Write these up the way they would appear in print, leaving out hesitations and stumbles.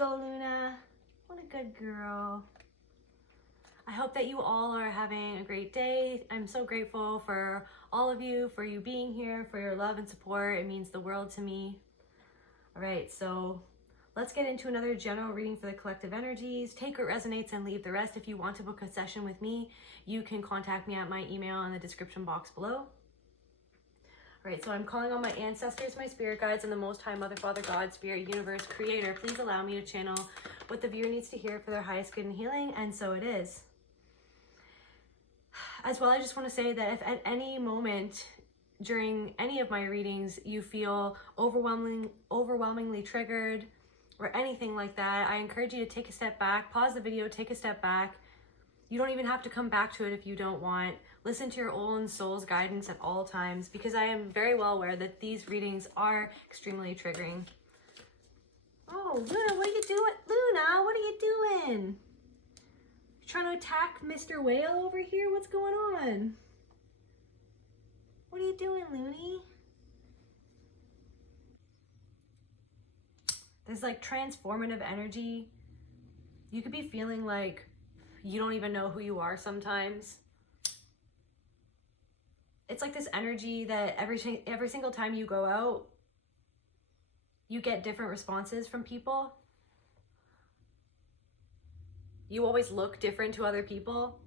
go, Luna. What a good girl. I hope that you all are having a great day. I'm so grateful for all of you, for you being here, for your love and support. It means the world to me. All right, so let's get into another general reading for the collective energies. Take what resonates and leave the rest. If you want to book a session with me, you can contact me at my email in the description box below. All right, so I'm calling on my ancestors, my spirit guides, and the Most High Mother, Father, God, Spirit, Universe, Creator. Please allow me to channel what the viewer needs to hear for their highest good and healing, and so it is. As well, I just want to say that if at any moment during any of my readings you feel overwhelmingly triggered or anything like that, I encourage you to take a step back, pause the video, take a step back. You don't even have to come back to it if you don't want. Listen to your own soul's guidance at all times, because I am very well aware that these readings are extremely triggering. Oh, Luna, what are you doing? Luna, what are you doing? You trying to attack Mr. Whale over here? What's going on? What are you doing, Looney? There's like transformative energy. You could be feeling like you don't even know who you are sometimes. It's like this energy that every single time you go out, you get different responses from people. You always look different to other people.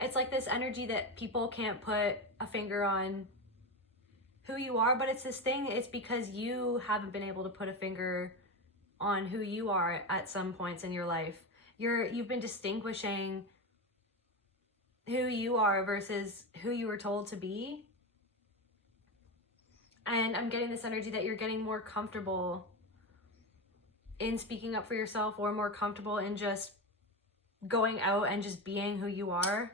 It's like this energy that people can't put a finger on who you are, but it's this thing, it's because you haven't been able to put a finger on who you are at some points in your life. You've been distinguishing who you are versus who you were told to be. And I'm getting this energy that you're getting more comfortable in speaking up for yourself, or more comfortable in just going out and just being who you are.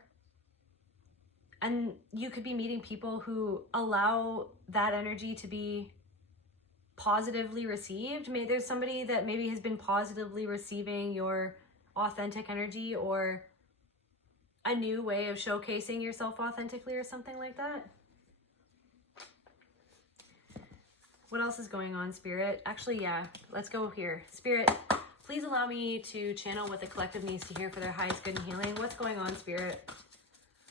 And you could be meeting people who allow that energy to be positively received. Maybe there's somebody that maybe has been positively receiving your authentic energy, or a new way of showcasing yourself authentically, or something like that. What else is going on, Spirit? Actually, yeah, let's go here. Spirit, please allow me to channel what the collective needs to hear for their highest good and healing. What's going on, Spirit?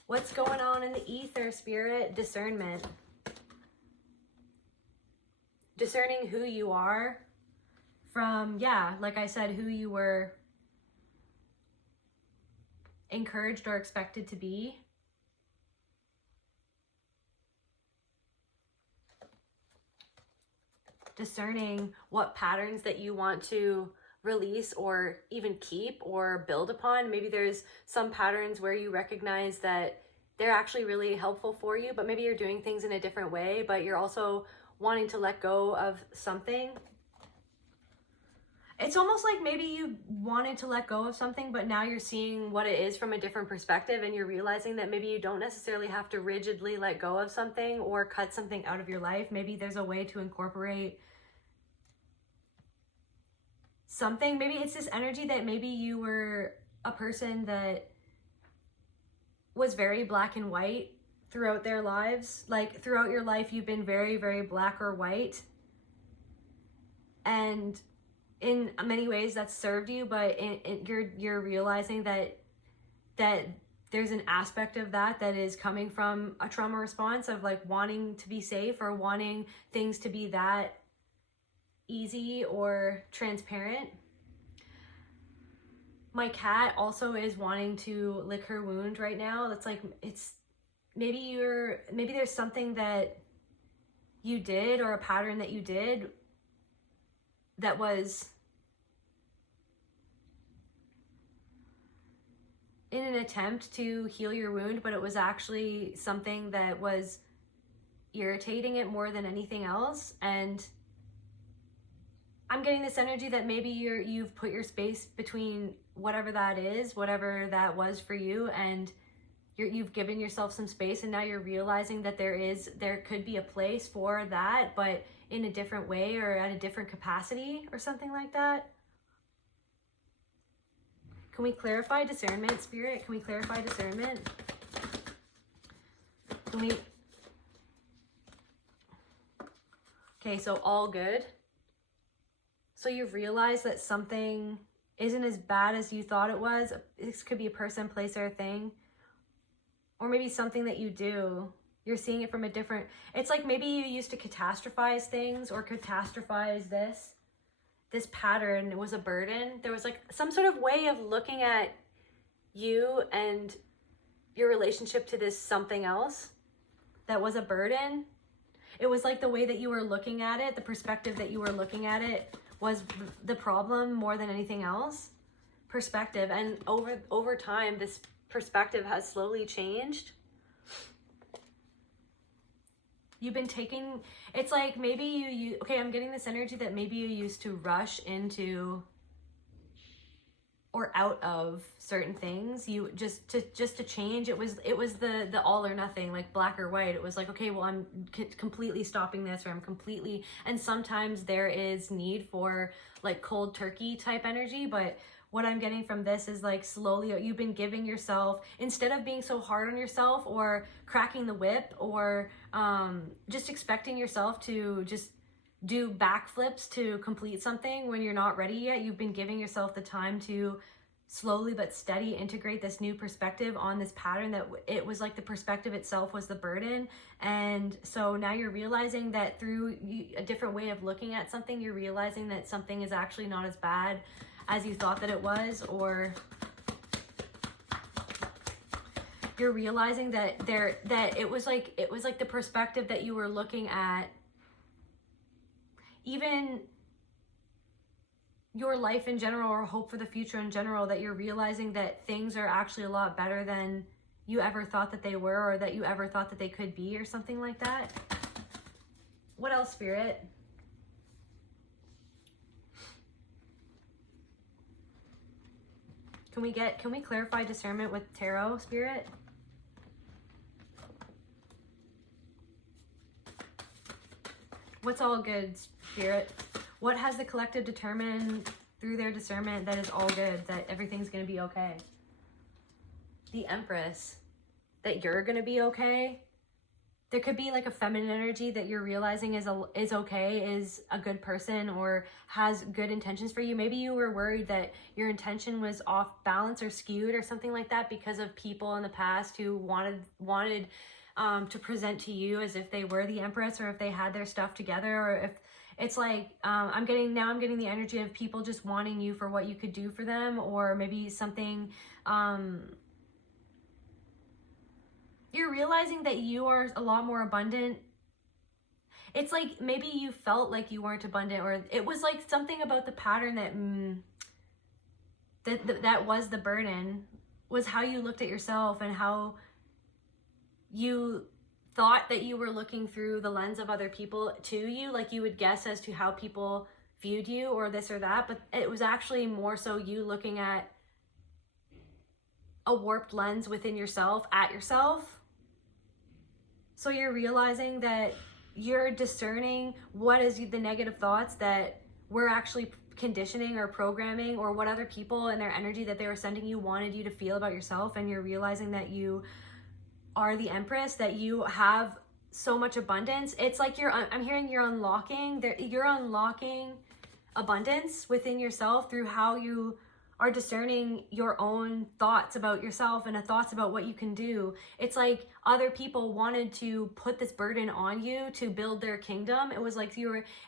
What's going on in the ether, Spirit? Discernment. Discerning who you are from, yeah, like I said, who you were encouraged or expected to be. Discerning what patterns that you want to release or even keep or build upon. Maybe there's some patterns where you recognize that they're actually really helpful for you, but maybe you're doing things in a different way, but you're also wanting to let go of something. It's almost like maybe you wanted to let go of something, but now you're seeing what it is from a different perspective, and you're realizing that maybe you don't necessarily have to rigidly let go of something or cut something out of your life. Maybe there's a way to incorporate something. Maybe it's this energy that maybe you were a person that was very black and white throughout their lives. Like throughout your life, you've been very, very black or white. And in many ways that's served you, but you're realizing that there's an aspect of that is coming from a trauma response of like wanting to be safe, or wanting things to be that easy or transparent. My cat also is wanting to lick her wound right now. It's like, it's maybe there's something that you did, or a pattern that you did that was in an attempt to heal your wound, but it was actually something that was irritating it more than anything else. And I'm getting this energy that maybe you've put your space between whatever that is, whatever that was for you, and you've given yourself some space, and now you're realizing that there could be a place for that, but in a different way or at a different capacity or something like that. Can we clarify discernment, Spirit? Can we clarify discernment? Okay, so all good. So you've realized that something isn't as bad as you thought it was. This could be a person, place, or a thing. Or maybe something that you do. You're seeing it from a different... It's like maybe you used to catastrophize things or catastrophize this. This pattern was a burden. There was like some sort of way of looking at you and your relationship to this something else that was a burden. It was like the way that you were looking at it, the perspective that you were looking at it was the problem more than anything else. Perspective. And over time, this perspective has slowly changed. You've been taking, it's like maybe you okay, I'm getting this energy that maybe you used to rush into or out of certain things. You just to change, it was the all or nothing, like black or white. It was like, okay, well, I'm completely stopping this, or I'm completely, and sometimes there is need for like cold turkey type energy, but what I'm getting from this is like slowly you've been giving yourself, instead of being so hard on yourself or cracking the whip or just expecting yourself to just do backflips to complete something when you're not ready yet, you've been giving yourself the time to slowly but steady integrate this new perspective on this pattern that it was like the perspective itself was the burden. And so now you're realizing that through a different way of looking at something, you're realizing that something is actually not as bad as you thought that it was, or you're realizing that it was like the perspective that you were looking at, even your life in general, or hope for the future in general, that you're realizing that things are actually a lot better than you ever thought that they were, or that you ever thought that they could be, or something like that. What else, Spirit? Can we clarify discernment with tarot, Spirit? What's all good, Spirit? What has the collective determined through their discernment that is all good, that everything's going to be okay? The Empress. That you're going to be okay. There could be like a feminine energy that you're realizing is okay, is a good person, or has good intentions for you. Maybe you were worried that your intention was off balance or skewed or something like that because of people in the past who wanted to present to you as if they were the Empress, or if they had their stuff together, or if it's like I'm getting the energy of people just wanting you for what you could do for them, or maybe something. You're realizing that you are a lot more abundant. It's like maybe you felt like you weren't abundant, or it was like something about the pattern that was the burden, was how you looked at yourself and how you thought that you were looking through the lens of other people to you, like you would guess as to how people viewed you or this or that, but it was actually more so you looking at a warped lens within yourself, at yourself. So you're realizing that you're discerning what is the negative thoughts that we're actually conditioning or programming, or what other people and their energy that they were sending you wanted you to feel about yourself. And you're realizing that you are the Empress, that you have so much abundance. It's like I'm hearing you're unlocking abundance within yourself through how you are discerning your own thoughts about yourself and thoughts about what you can do. It's like other people wanted to put this burden on you to build their kingdom. It was like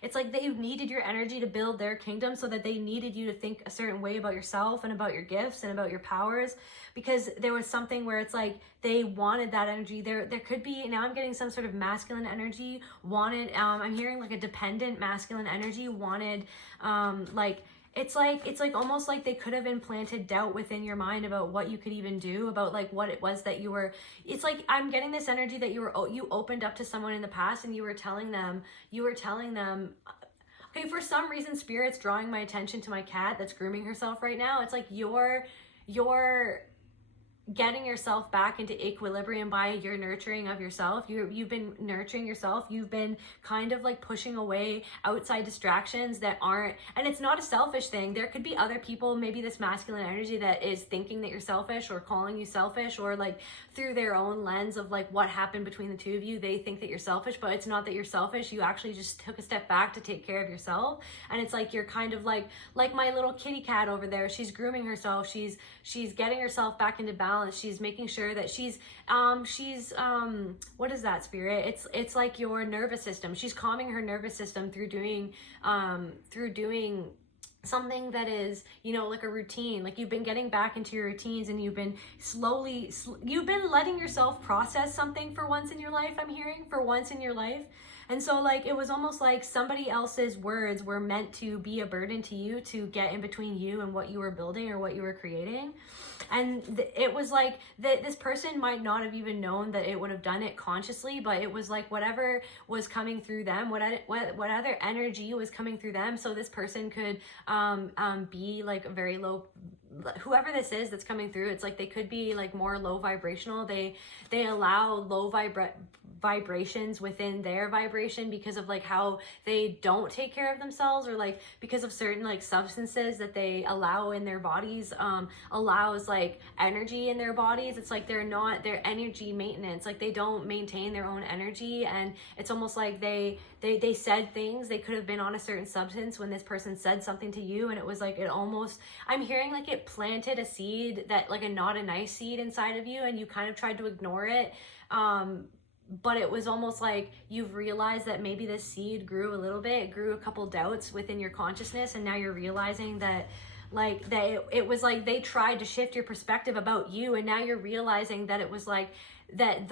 it's like they needed your energy to build their kingdom, so that they needed you to think a certain way about yourself and about your gifts and about your powers, because there was something where it's like they wanted that energy. There could be, now I'm getting some sort of masculine energy, wanted, I'm hearing like a dependent masculine energy, wanted, it's like almost like they could have implanted doubt within your mind about what you could even do, about like what it was that you were. It's like I'm getting this energy that you opened up to someone in the past, and you were telling them, okay, for some reason Spirit's drawing my attention to my cat that's grooming herself right now. It's like you're getting yourself back into equilibrium by your nurturing of yourself. You've been nurturing yourself. You've been kind of like pushing away outside distractions that aren't, and it's not a selfish thing. There could be other people, maybe this masculine energy, that is thinking that you're selfish or calling you selfish, or like through their own lens of like what happened between the two of you, they think that you're selfish, but it's not that you're selfish. You actually just took a step back to take care of yourself. And it's like you're kind of like my little kitty cat over there. She's grooming herself. She's getting herself back into balance. She's making sure that she's what is that, spirit? It's like your nervous system. She's calming her nervous system through doing something that is, you know, like a routine. Like you've been getting back into your routines, and you've been you've been letting yourself process something for once in your life. I'm hearing for once in your life. And so like it was almost like somebody else's words were meant to be a burden to you, to get in between you and what you were building or what you were creating. And it was like that this person might not have even known that it would have done it consciously, but it was like whatever was coming through them, what other energy was coming through them. So this person could be like a very low, whoever this is that's coming through, it's like they could be like more low vibrational. They allow low vibrations within their vibration because of like how they don't take care of themselves, or like because of certain like substances that they allow in their bodies, allows like energy in their bodies. It's like they're not their energy maintenance, like they don't maintain their own energy. And it's almost like they said things, they could have been on a certain substance when this person said something to you, and it was like, it almost, I'm hearing like it planted a seed, that like a not a nice seed inside of you, and you kind of tried to ignore it. But it was almost like you've realized that maybe this seed grew a little bit, it grew a couple doubts within your consciousness, and now you're realizing that like that it was like they tried to shift your perspective about you, and now you're realizing that it was like that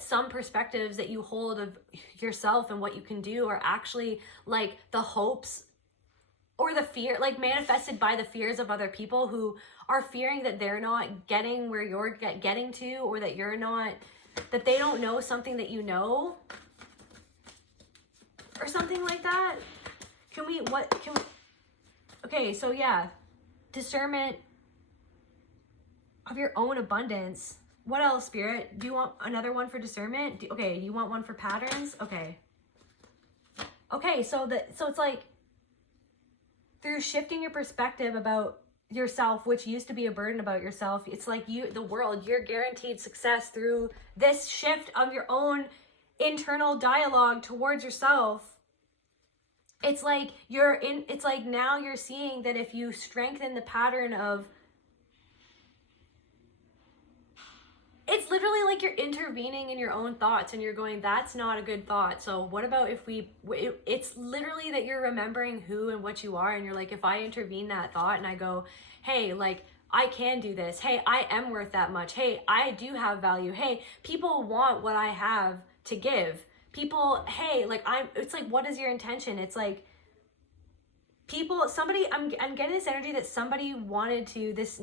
some perspectives that you hold of yourself and what you can do are actually like the hopes or the fear, like manifested by the fears of other people who are fearing that they're not getting where you're getting to, or that you're not, that they don't know something that you know, or something like that. Okay, so yeah, discernment of your own abundance. What else, spirit? Do you want another one for discernment? Okay, you want one for patterns? Okay, so it's like through shifting your perspective about yourself, which used to be a burden about yourself, it's like the world, you're guaranteed success through this shift of your own internal dialogue towards yourself. It's like it's like now you're seeing that if you strengthen the pattern of, it's literally like you're intervening in your own thoughts, and you're going, that's not a good thought. So what about if it's literally that you're remembering who and what you are, and you're like, if I intervene that thought and I go, hey, like I can do this. Hey, I am worth that much. Hey, I do have value. Hey, people want what I have to give. People, hey, like it's like, what is your intention? It's like I'm getting this energy that somebody wanted to, this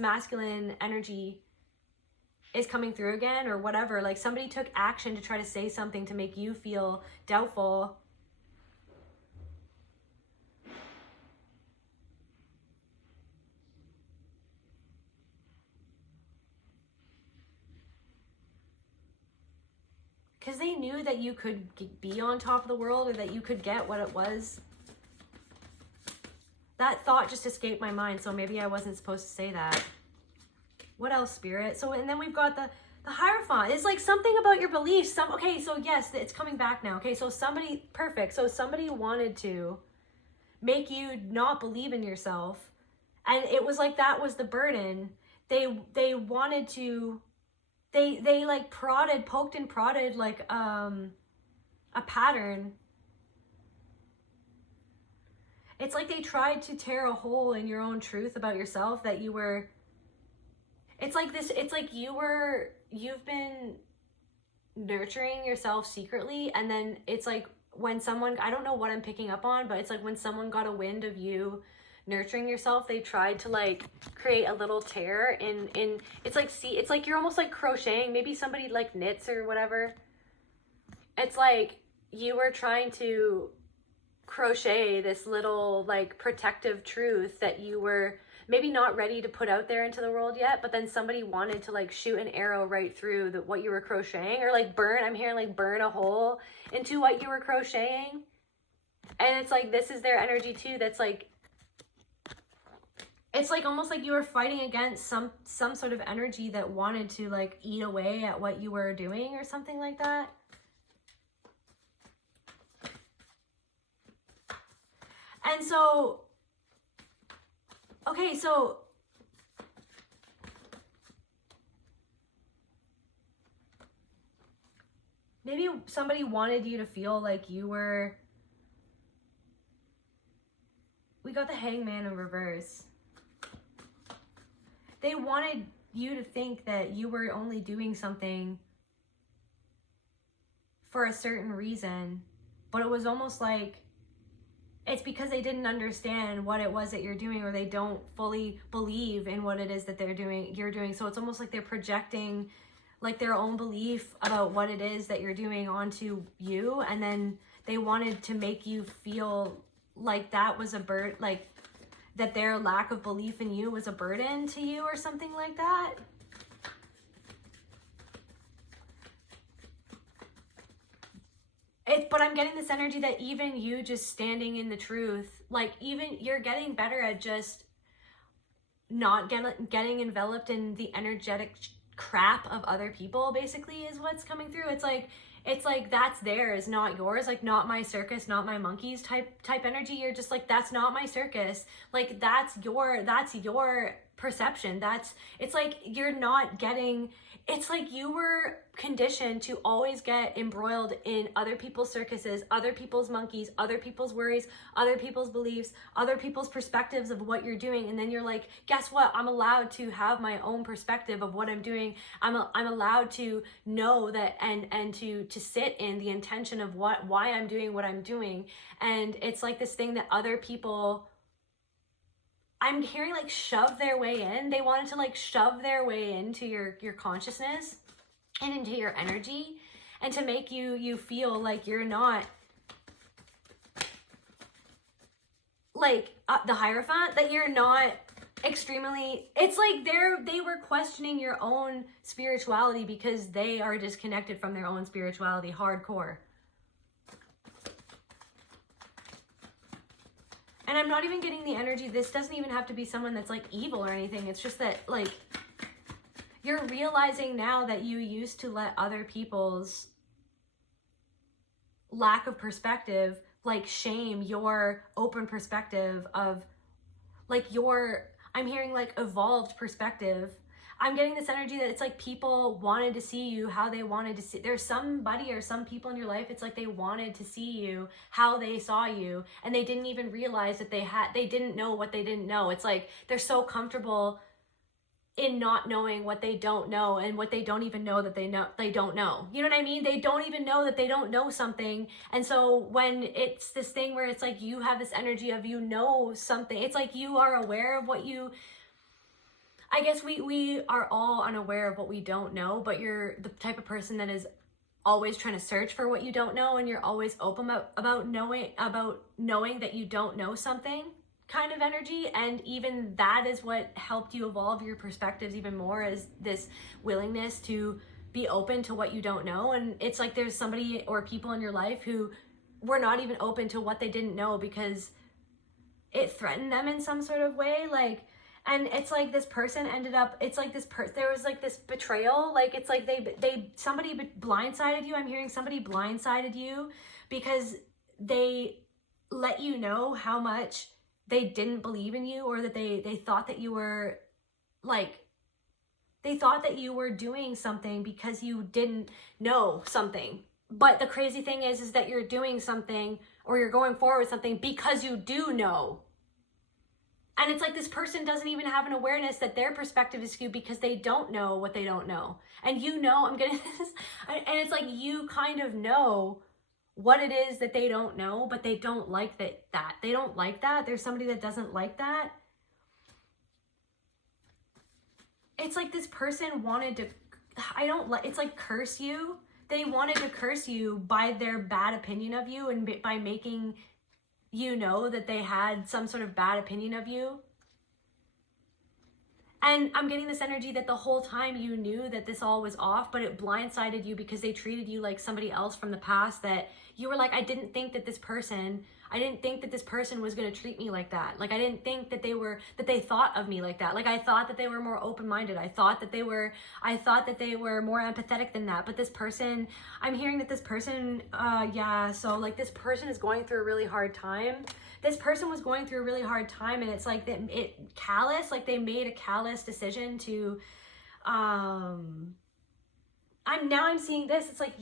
masculine energy is coming through again, or whatever. Like somebody took action to try to say something to make you feel doubtful. Because they knew that you could be on top of the world, or that you could get what it was. That thought just escaped my mind, so maybe I wasn't supposed to say that. What else, spirit? So, and then we've got the Hierophant. It's like something about your beliefs. Okay, so yes, it's coming back now. Okay, so perfect. So somebody wanted to make you not believe in yourself, and it was like that was the burden. They wanted to, they like poked and prodded like a pattern. It's like they tried to tear a hole in your own truth about yourself, that you were, it's like you've been nurturing yourself secretly, and then it's like when someone, I don't know what I'm picking up on, but it's like when someone got a wind of you nurturing yourself, they tried to like create a little tear in it's like you're almost like crocheting, maybe somebody like knits or whatever. It's like you were trying to crochet this little like protective truth that you were maybe not ready to put out there into the world yet, but then somebody wanted to like shoot an arrow right through what you were crocheting, or like I'm hearing like burn a hole into what you were crocheting. And it's like, this is their energy too. That's like, it's like almost like you were fighting against some sort of energy that wanted to like eat away at what you were doing or something like that. And so, okay, so maybe somebody wanted you to feel like you were, we got the Hangman in reverse. They wanted you to think that you were only doing something for a certain reason, but it was almost like it's because they didn't understand what it was that you're doing, or they don't fully believe in what it is that you're doing. So it's almost like they're projecting like their own belief about what it is that you're doing onto you, and then they wanted to make you feel like that was like that their lack of belief in you was a burden to you or something like that. But I'm getting this energy that even you just standing in the truth, like even you're getting better at just not getting enveloped in the energetic crap of other people, basically, is what's coming through. It's like that's theirs, not yours. Like, not my circus, not my monkeys type energy. You're just like, that's not my circus. Like, that's your perception. It's like you're not getting, it's like you were conditioned to always get embroiled in other people's circuses, other people's monkeys, other people's worries, other people's beliefs, other people's perspectives of what you're doing. And then you're like, guess what? I'm allowed to have my own perspective of what I'm doing. I'm allowed to know that and to sit in the intention of why I'm doing what I'm doing. And it's like this thing that other people, I'm hearing like shove their way in. They wanted to like shove their way into your consciousness and into your energy, and to make you feel like you're not like the Hierophant, that you're not extremely, it's like they were questioning your own spirituality because they are disconnected from their own spirituality hardcore. And I'm not even getting the energy, this doesn't even have to be someone that's like evil or anything. It's just that like you're realizing now that you used to let other people's lack of perspective like shame your open perspective of like your, I'm hearing like evolved perspective. I'm getting this energy that it's like people wanted to see you how they wanted to see. There's somebody or some people in your life, it's like they wanted to see you how they saw you, and they didn't even realize that they didn't know what they didn't know. It's like they're so comfortable in not knowing what they don't know, and what they don't even know that they don't know. You know what I mean? They don't even know that they don't know something. And so when it's this thing where it's like you have this energy of you know something, it's like you are aware of what you, I guess we are all unaware of what we don't know, but you're the type of person that is always trying to search for what you don't know, and you're always open about knowing that you don't know something kind of energy. And even that is what helped you evolve your perspectives even more, is this willingness to be open to what you don't know. And it's like there's somebody or people in your life who were not even open to what they didn't know because it threatened them in some sort of way. Like, and it's like this person ended up, it's like there was like this betrayal. Like, it's like somebody blindsided you. I'm hearing somebody blindsided you because they let you know how much they didn't believe in you, or that they thought that you were like, they thought that you were doing something because you didn't know something. But the crazy thing is that you're doing something, or you're going forward with something because you do know. And it's like this person doesn't even have an awareness that their perspective is skewed because they don't know what they don't know. And you know, I'm getting this, and it's like you kind of know what it is that they don't know, but they don't like that. They don't like that. There's somebody that doesn't like that. It's like this person wanted to, it's like curse you. They wanted to curse you by their bad opinion of you, and by making you know that they had some sort of bad opinion of you. And I'm getting this energy that the whole time you knew that this all was off, but it blindsided you because they treated you like somebody else from the past, that you were like, I didn't think that this person was going to treat me like that. Like, I didn't think that they thought of me like that. Like, I thought that they were more open-minded. I thought that they were more empathetic than that. But this person, I'm hearing that this person, so like this person is going through a really hard time. This person was going through a really hard time, and it's like like they made a callous decision to, I'm seeing this. It's like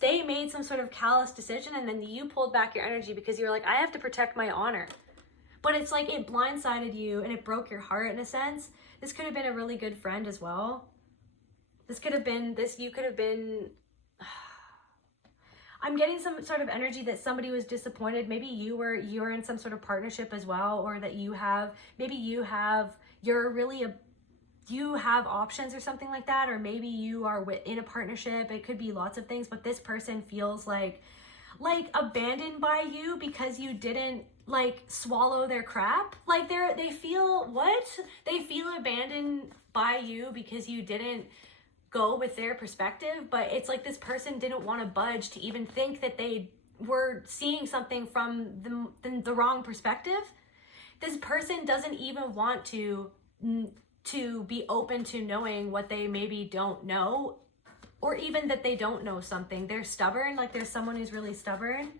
they made some sort of callous decision, and then you pulled back your energy because you're like, I have to protect my honor. But it's like it blindsided you and it broke your heart in a sense. This could have been a really good friend as well. You could have been, I'm getting some sort of energy that somebody was disappointed. Maybe you're in some sort of partnership as well, or that you have options or something like that, or maybe you are in a partnership. It could be lots of things, but this person feels like abandoned by you because you didn't like swallow their crap. Like they feel abandoned by you because you didn't go with their perspective. But it's like this person didn't want to budge to even think that they were seeing something from the wrong perspective. This person doesn't even want to be open to knowing what they maybe don't know, or even that they don't know something. They're stubborn. Like, there's someone who's really stubborn.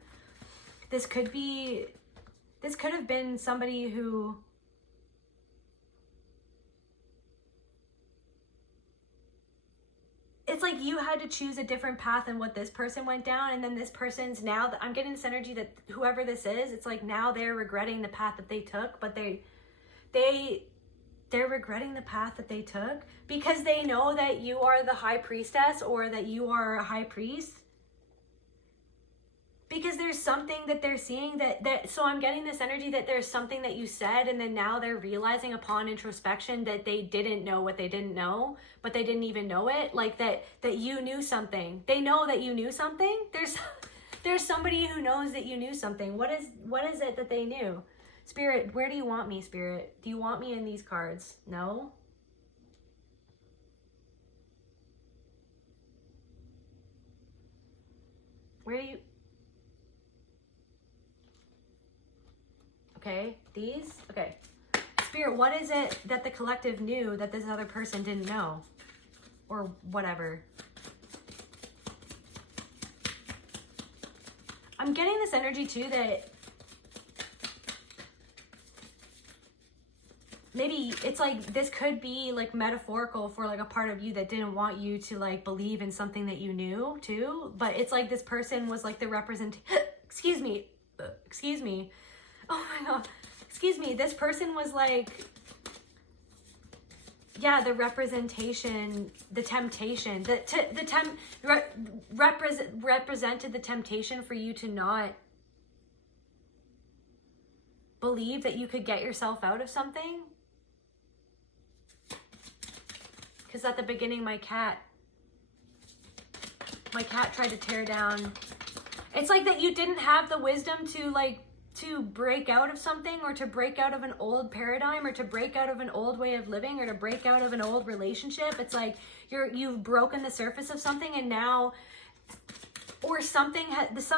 This could have been somebody who, it's like you had to choose a different path than what this person went down. And then this person's now, I'm getting this energy that whoever this is, it's like now they're regretting the path that they took, but they're regretting the path that they took because they know that you are the high priestess, or that you are a high priest. Because there's something that they're seeing so I'm getting this energy that there's something that you said, and then now they're realizing upon introspection that they didn't know what they didn't know, but they didn't even know it. Like that you knew something. They know that you knew something. There's somebody who knows that you knew something. What is it that they knew? Spirit, where do you want me, Spirit? Do you want me in these cards? No? Where do you... Okay, these? Okay. Spirit, what is it that the collective knew that this other person didn't know? Or whatever. I'm getting this energy too that maybe it's like this could be like metaphorical for like a part of you that didn't want you to like believe in something that you knew too. But it's like this person was like the excuse me. Oh my God. Excuse me. This person was like, yeah, the representation, the temptation, represented the temptation for you to not believe that you could get yourself out of something. Because at the beginning, my cat tried to tear down. It's like that you didn't have the wisdom to break out of something, or to break out of an old paradigm, or to break out of an old way of living, or to break out of an old relationship. It's like you've broken the surface of something, and now, or some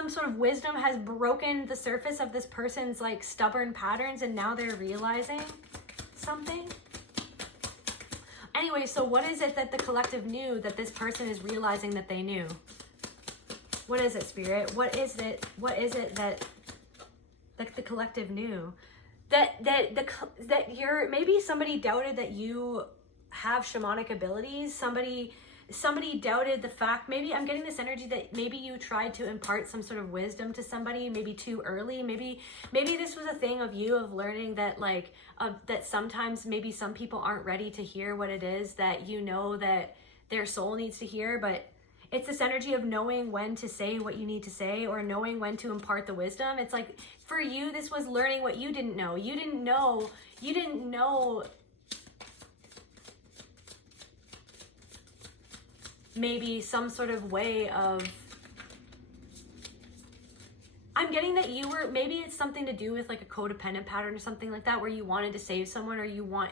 sort of wisdom has broken the surface of this person's like stubborn patterns, and now they're realizing something. Anyway, so what is it that the collective knew that this person is realizing that they knew? What is it, Spirit? What is it that the collective knew? That you're, maybe somebody doubted that you have shamanic abilities. Somebody doubted the fact, maybe I'm getting this energy that maybe you tried to impart some sort of wisdom to somebody maybe too early. Maybe this was a thing of you of learning that that sometimes maybe some people aren't ready to hear what it is that you know that their soul needs to hear. But it's this energy of knowing when to say what you need to say, or knowing when to impart the wisdom. It's like for you, this was learning what you didn't know. You didn't know maybe some sort of way of, I'm getting that you were, maybe it's something to do with like a codependent pattern or something like that, where you wanted to save someone, or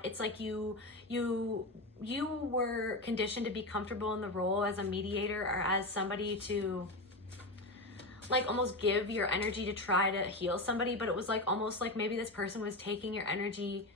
it's like you were conditioned to be comfortable in the role as a mediator or as somebody to like almost give your energy to try to heal somebody. But it was like almost like maybe this person was taking your energy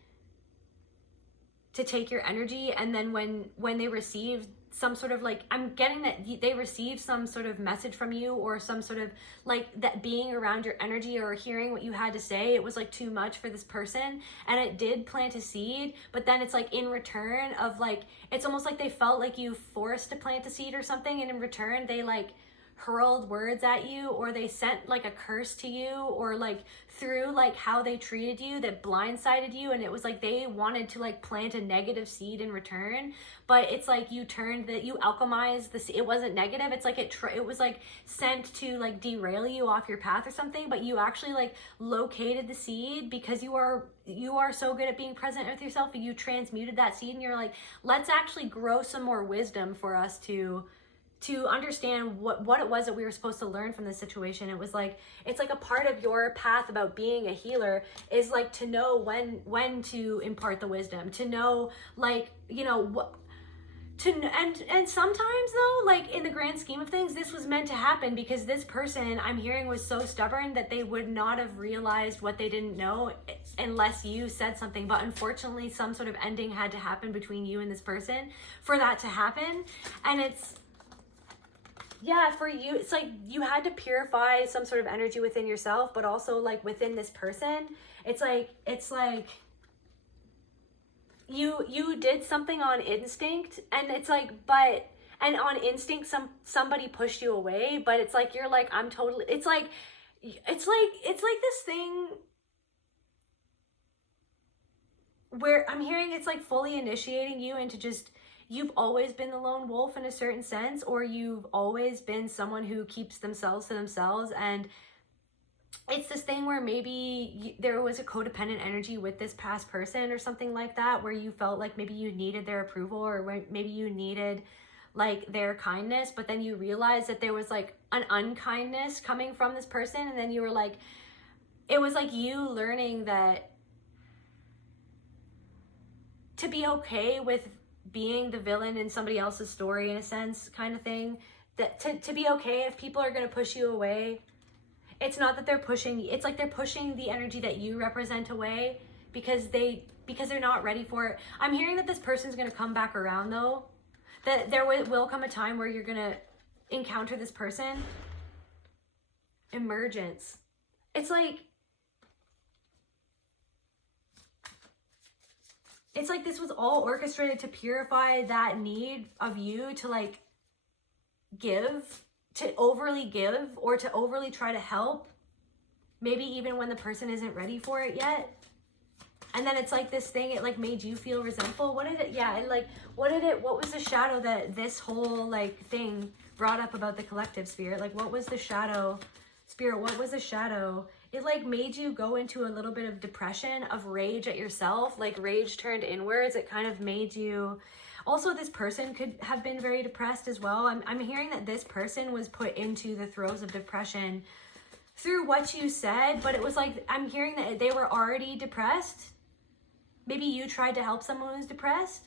to take your energy, and then when they received some sort of like, I'm getting that they received some sort of message from you, or some sort of like that being around your energy or hearing what you had to say, it was like too much for this person, and it did plant a seed. But then it's like in return of like, it's almost like they felt like you forced to plant a seed or something, and in return they like hurled words at you, or they sent like a curse to you, or like through like how they treated you that blindsided you, and it was like they wanted to like plant a negative seed in return. But it's like you turned that, you alchemized this, it wasn't negative, it's like it was like sent to like derail you off your path or something. But you actually like located the seed, because you are so good at being present with yourself, and you transmuted that seed, and you're like, let's actually grow some more wisdom for us to understand what it was that we were supposed to learn from this situation. It was like, it's like a part of your path about being a healer is like to know when to impart the wisdom, to know like, you know, what to, and sometimes though, like in the grand scheme of things, this was meant to happen, because this person I'm hearing was so stubborn that they would not have realized what they didn't know unless you said something. But unfortunately, some sort of ending had to happen between you and this person for that to happen. And it's, yeah, for you, it's like you had to purify some sort of energy within yourself, but also like within this person. It's like you did something on instinct, and it's like, and on instinct somebody pushed you away, but it's like you're like, I'm totally, it's like this thing where I'm hearing it's like fully initiating you into just, you've always been the lone wolf in a certain sense, or you've always been someone who keeps themselves to themselves. And it's this thing where maybe there was a codependent energy with this past person or something like that, where you felt like maybe you needed their approval, or maybe you needed like their kindness, but then you realized that there was like an unkindness coming from this person. And then you were like, it was like you learning that to be okay with being the villain in somebody else's story, in a sense, kind of thing, that to be okay if people are going to push you away. It's not that they're pushing, it's like they're pushing the energy that you represent away, because they're not ready for it. I'm hearing that this person's going to come back around though, that there will come a time where you're going to encounter this person. Emergence. It's like this was all orchestrated to purify that need of you to like give, to overly give, or to overly try to help, maybe even when the person isn't ready for it yet. And then it's like this thing, it like made you feel resentful. What did it, yeah, and like, what was the shadow that this whole like thing brought up about the collective spirit? Like, what was the shadow, spirit, what was the shadow? It like made you go into a little bit of depression, of rage at yourself, like rage turned inwards. It kind of made you, also this person could have been very depressed as well. I'm hearing that this person was put into the throes of depression through what you said, but it was like, I'm hearing that they were already depressed. Maybe you tried to help someone who's depressed,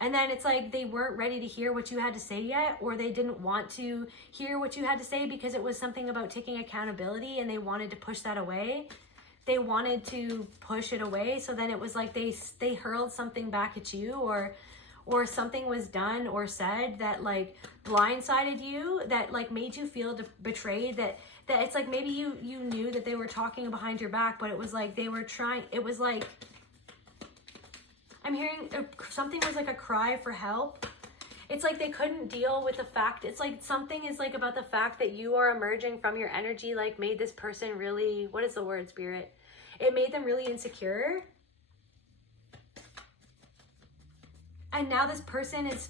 and then it's like they weren't ready to hear what you had to say yet, or they didn't want to hear what you had to say because it was something about taking accountability, and they wanted to push that away. They wanted to push it away. So then it was like they hurled something back at you, or something was done or said that like blindsided you, that like made you feel betrayed, that it's like maybe you knew that they were talking behind your back, but it was like they were trying, it was like, I'm hearing something was like a cry for help. It's like they couldn't deal with the fact, it's like something is like about the fact that you are emerging from your energy, like made this person really, what is the word, spirit? It made them really insecure. And now this person is,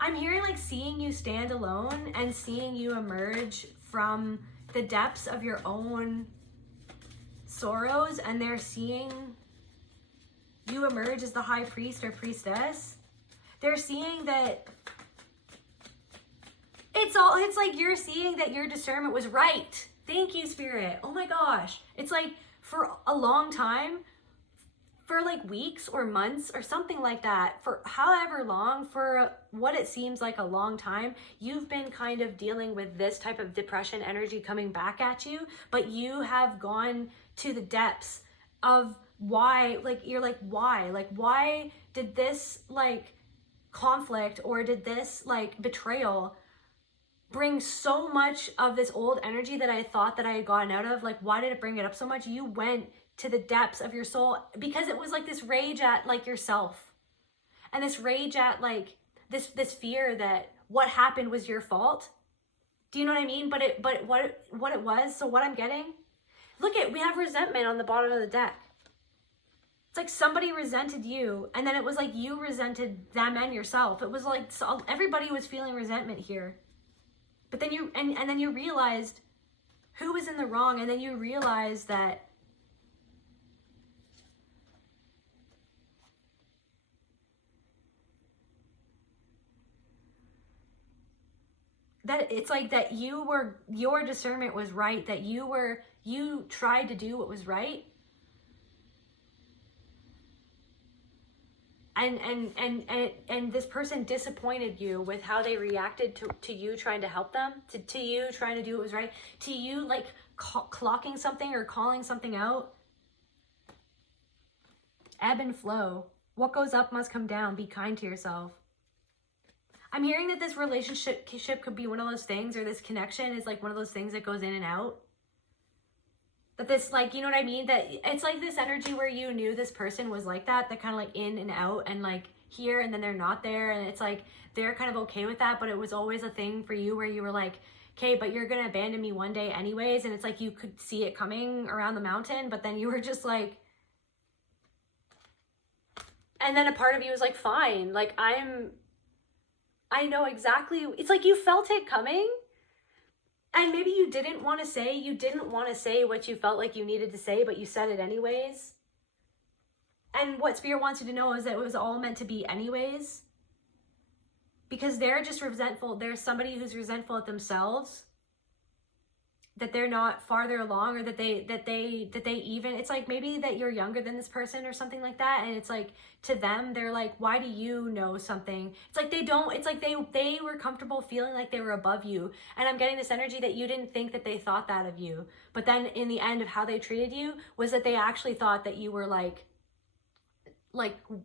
I'm hearing like seeing you stand alone and seeing you emerge from the depths of your own sorrows, and they're seeing you emerge as the high priest or priestess. They're seeing that it's like you're seeing that your discernment was right. Thank you, Spirit. Oh my gosh. It's like for a long time, for like weeks or months or something like that, for however long, for what it seems like a long time, you've been kind of dealing with this type of depression energy coming back at you, but you have gone to the depths of why, like, you're like, why did this like conflict or did this like betrayal bring so much of this old energy that I thought that I had gotten out of? Like, why did it bring it up so much? You went to the depths of your soul because it was like this rage at like yourself and this rage at like this fear that what happened was your fault. Do you know what I mean? But what it was, so what I'm getting, look at, we have resentment on the bottom of the deck. It's like somebody resented you, and then it was like you resented them and yourself. It was like everybody was feeling resentment here. But then you, and then you realized who was in the wrong, and then you realized that it's like that your discernment was right, that you tried to do what was right. And this person disappointed you with how they reacted to you trying to help them, to you trying to do what was right, to you like clocking something or calling something out. Ebb and flow. What goes up must come down. Be kind to yourself. I'm hearing that this relationship could be one of those things, or this connection is like one of those things that goes in and out. That this, like, you know what I mean? That it's like this energy where you knew this person was like that kind of like in and out and like here, and then they're not there. And it's like, they're kind of okay with that. But it was always a thing for you where you were like, okay, but you're going to abandon me one day anyways. And it's like, you could see it coming around the mountain, but then you were just like, and then a part of you was like, fine, like I know exactly. It's like you felt it coming. And maybe you didn't want to say what you felt like you needed to say, but you said it anyways. And what Spirit wants you to know is that it was all meant to be anyways. Because they're just resentful. There's somebody who's resentful at themselves. That they're not farther along, or that they even, it's like maybe that you're younger than this person or something like that. And it's like, to them, they're like, why do you know something? It's like they don't, it's like they were comfortable feeling like they were above you. And I'm getting this energy that you didn't think that they thought that of you. But then in the end of how they treated you was that they actually thought that you were like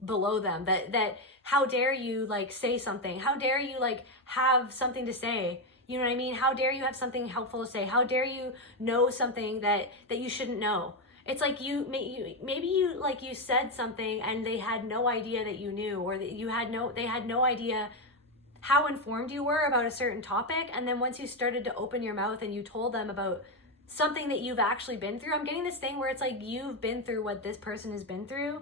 below them. That how dare you like say something? How dare you like have something to say? You know what I mean? How dare you have something helpful to say? How dare you know something that you shouldn't know? It's like maybe you like you said something and they had no idea that you knew, or that they had no idea how informed you were about a certain topic. And then once you started to open your mouth and you told them about something that you've actually been through, I'm getting this thing where it's like you've been through what this person has been through.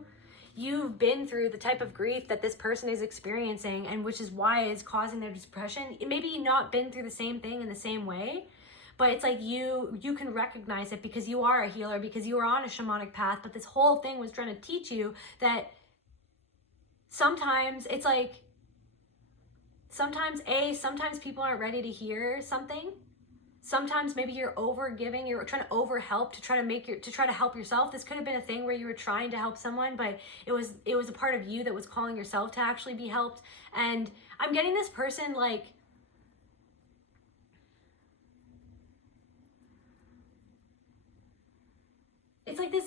You've been through the type of grief that this person is experiencing, and which is why it's causing their depression. Maybe not been through the same thing in the same way, but it's like you can recognize it because you are a healer, because you are on a shamanic path. But this whole thing was trying to teach you that sometimes it's like, sometimes people aren't ready to hear something. Sometimes maybe you're over giving, you're trying to over help to try to help yourself. This could have been a thing where you were trying to help someone, but it was a part of you that was calling yourself to actually be helped. And I'm getting this person like, it's like this,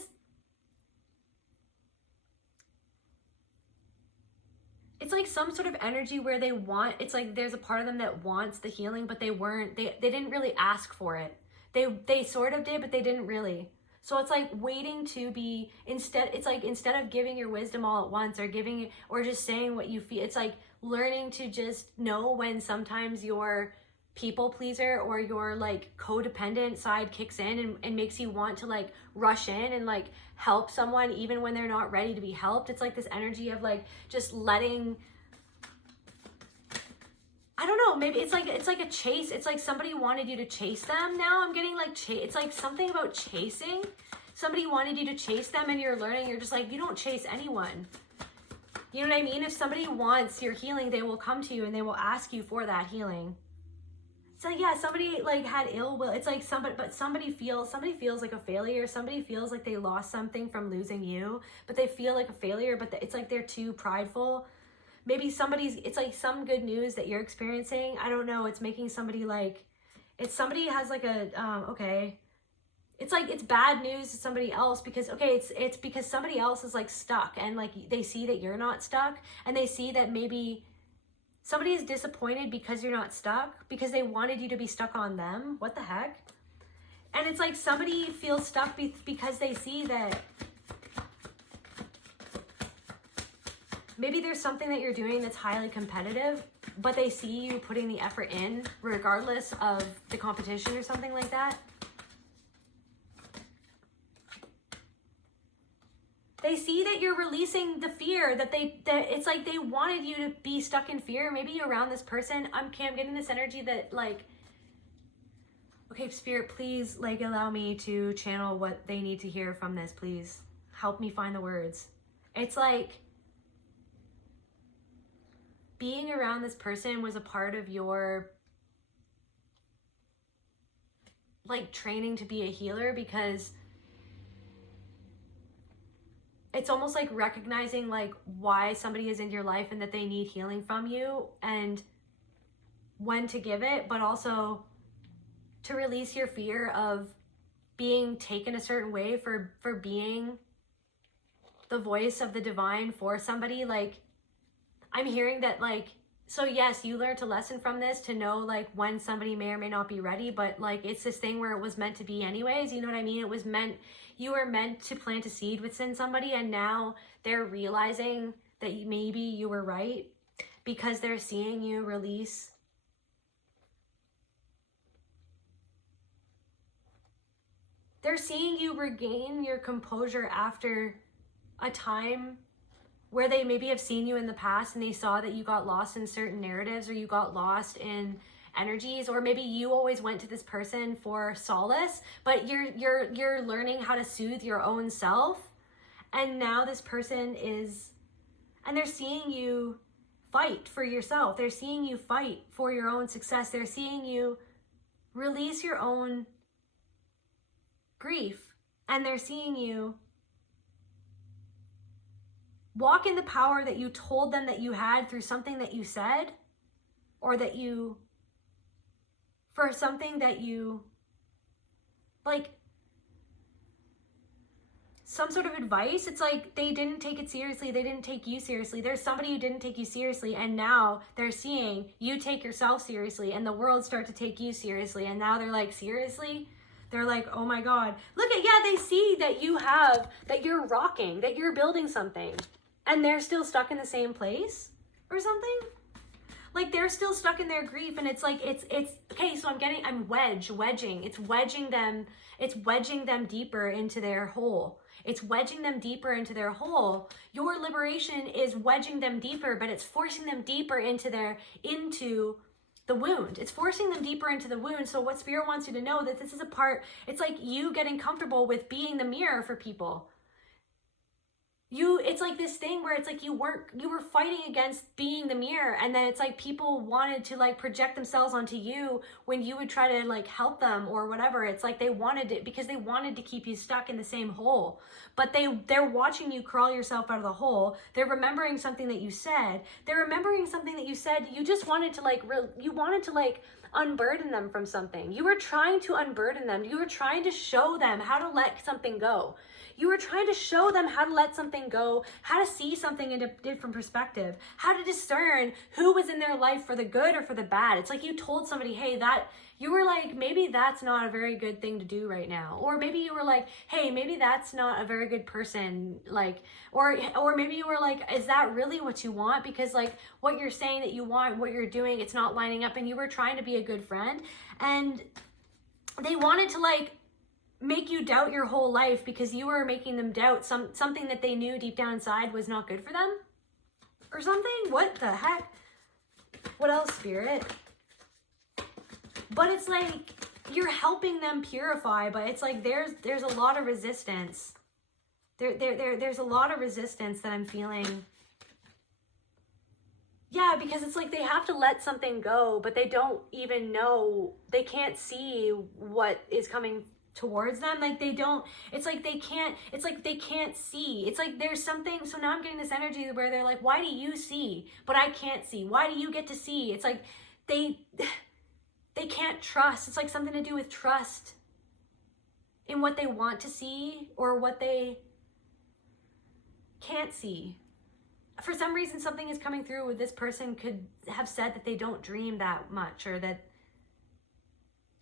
it's like some sort of energy where they want, it's like there's a part of them that wants the healing, but they didn't really ask for it. They sort of did, but they didn't really. So it's like waiting to be, instead of giving your wisdom all at once, or just saying what you feel, it's like learning to just know when sometimes your people pleaser or your like codependent side kicks in and makes you want to like rush in and like help someone even when they're not ready to be helped. It's like this energy of like just letting, I don't know, maybe it's like a chase. It's like somebody wanted you to chase them. Now I'm getting like it's like something about chasing. Somebody wanted you to chase them, and you're learning, you're just like, you don't chase anyone. You know what I mean? If somebody wants your healing, they will come to you and they will ask you for that healing. So yeah, somebody like had ill will. It's like somebody feels like a failure. Somebody feels like they lost something from losing you, but they feel like a failure, but it's like they're too prideful. Maybe it's like some good news that you're experiencing. I don't know. It's making somebody like, it's somebody has like a, okay. It's like, it's bad news to somebody else because, okay, it's because somebody else is like stuck and like they see that you're not stuck and they see that maybe somebody is disappointed because you're not stuck because they wanted you to be stuck on them. What the heck? And it's like somebody feels stuck because they see that maybe there's something that you're doing that's highly competitive, but they see you putting the effort in regardless of the competition or something like that. They see that you're releasing the fear that it's like they wanted you to be stuck in fear. Maybe you're around this person. I'm getting this energy that like, okay, Spirit, please like allow me to channel what they need to hear from this. Please help me find the words. It's like being around this person was a part of your like training to be a healer, because it's almost like recognizing like why somebody is in your life and that they need healing from you and when to give it, but also to release your fear of being taken a certain way for being the voice of the divine for somebody. Like, I'm hearing that like, so yes, you learned a lesson from this to know like when somebody may or may not be ready, but like it's this thing where it was meant to be anyways, you know what I mean? It was meant, you were meant to plant a seed within somebody, and now they're realizing that maybe you were right because they're seeing you release. They're seeing you regain your composure after a time where they maybe have seen you in the past and they saw that you got lost in certain narratives or you got lost in energies, or maybe you always went to this person for solace, but you're learning how to soothe your own self, and now this person is, and they're seeing you fight for yourself. They're seeing you fight for your own success. They're seeing you release your own grief, and they're seeing you walk in the power that you told them that you had through something that you said, or that you, for something that you, like, some sort of advice. It's like they didn't take it seriously. They didn't take you seriously. There's somebody who didn't take you seriously, and now they're seeing you take yourself seriously, and the world start to take you seriously. And now they're like, seriously? They're like, oh my God. Look at, yeah, they see that you have, that you're rocking, that you're building something, and they're still stuck in the same place or something. Like they're still stuck in their grief, and it's like, it's okay, so I'm wedging. It's wedging them deeper into their hole. It's wedging them deeper into their hole. Your liberation is wedging them deeper, but it's forcing them deeper into the wound. It's forcing them deeper into the wound. So what Spirit wants you to know, that this is a part, it's like you getting comfortable with being the mirror for people. It's like this thing where it's like you were fighting against being the mirror, and then it's like people wanted to like project themselves onto you when you would try to like help them or whatever. It's like they wanted it because they wanted to keep you stuck in the same hole, but they're watching you crawl yourself out of the hole. They're remembering something that you said. You just wanted to like unburden them from something. You were trying to unburden them. You were trying to show them how to let something go. You were trying to show them how to let something go, how to see something in a different perspective, how to discern who was in their life for the good or for the bad. It's like you told somebody, hey, you were like, maybe that's not a very good thing to do right now. Or maybe you were like, hey, maybe that's not a very good person. Like, or maybe you were like, is that really what you want? Because like what you're saying that you want, what you're doing, it's not lining up, and you were trying to be a good friend, and they wanted to like make you doubt your whole life because you were making them doubt something that they knew deep down inside was not good for them or something. What the heck? What else, Spirit? But it's like you're helping them purify, but it's like there's a lot of resistance. There's a lot of resistance that I'm feeling. Yeah, because it's like they have to let something go, but they don't even know, they can't see what is coming towards them. Like they don't, it's like they can't see. It's like there's something, so now I'm getting this energy where they're like, why do you see, but I can't see? Why do you get to see? It's like they can't trust. It's like something to do with trust in what they want to see or what they can't see. For some reason, something is coming through where this person could have said that they don't dream that much, or that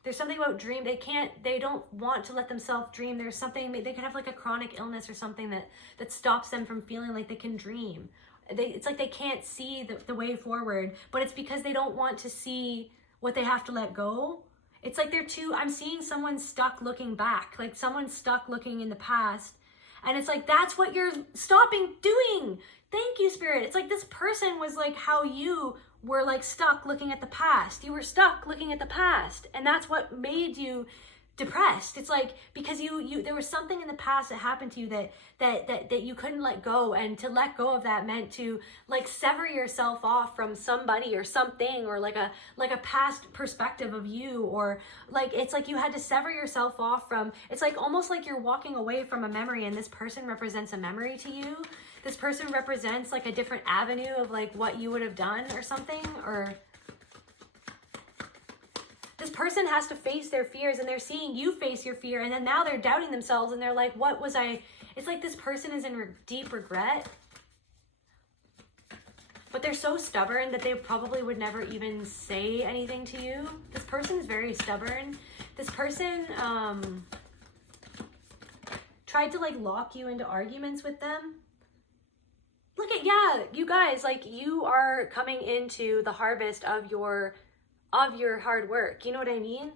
there's something about dream. They don't want to let themselves dream. There's something, they could have like a chronic illness or something that stops them from feeling like they can dream. It's like they can't see the way forward, but it's because they don't want to see what they have to let go. It's like I'm seeing someone stuck looking back, like someone stuck looking in the past. And it's like, that's what you're stopping doing. Thank you, Spirit. It's like this person was like how you were like stuck looking at the past. You were stuck looking at the past. And that's what made you depressed. It's like, because you there was something in the past that happened to you that you couldn't let go. And to let go of that meant to like sever yourself off from somebody or something, or like a past perspective of you, or like, it's like you had to sever yourself off from, it's like almost like you're walking away from a memory, and this person represents a memory to you. This person represents like a different avenue of like what you would have done or something, or this person has to face their fears, and they're seeing you face your fear, and then now they're doubting themselves, and they're like, what was I? It's like this person is in deep regret, but they're so stubborn that they probably would never even say anything to you. This person is very stubborn. This person tried to like lock you into arguments with them. Look at, yeah, you guys, like you are coming into the harvest of your hard work. You know what I mean?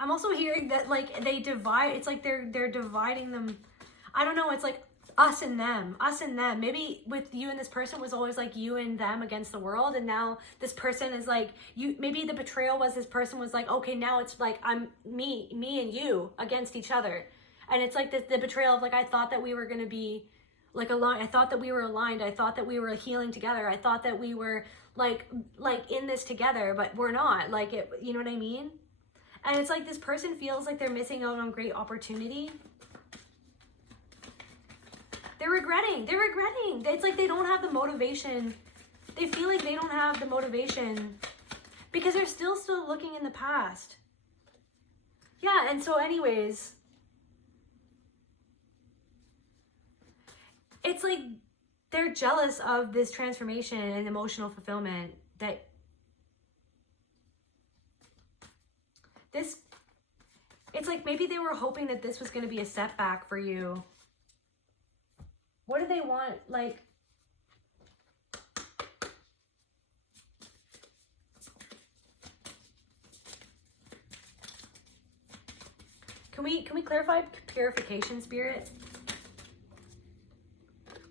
I'm also hearing that like they divide, it's like they're dividing them. I don't know, it's like us and them. Maybe with you and this person was always like you and them against the world, and now this person is like you. Maybe the betrayal was this person was like, okay, now it's like I'm me and you against each other. And it's like the betrayal of like, I thought that we were going to be like aligned. I thought that we were aligned. I thought that we were healing together. I thought that we were like in this together, but we're not. Like it, you know what I mean? And it's like this person feels like they're missing out on great opportunity. They're regretting. It's like they don't have the motivation. They feel like they don't have the motivation because they're still looking in the past. Yeah, and so anyways, it's like they're jealous of this transformation and emotional fulfillment that this, it's like maybe they were hoping that this was going to be a setback for you. What do they want? Like, can we clarify purification, Spirit?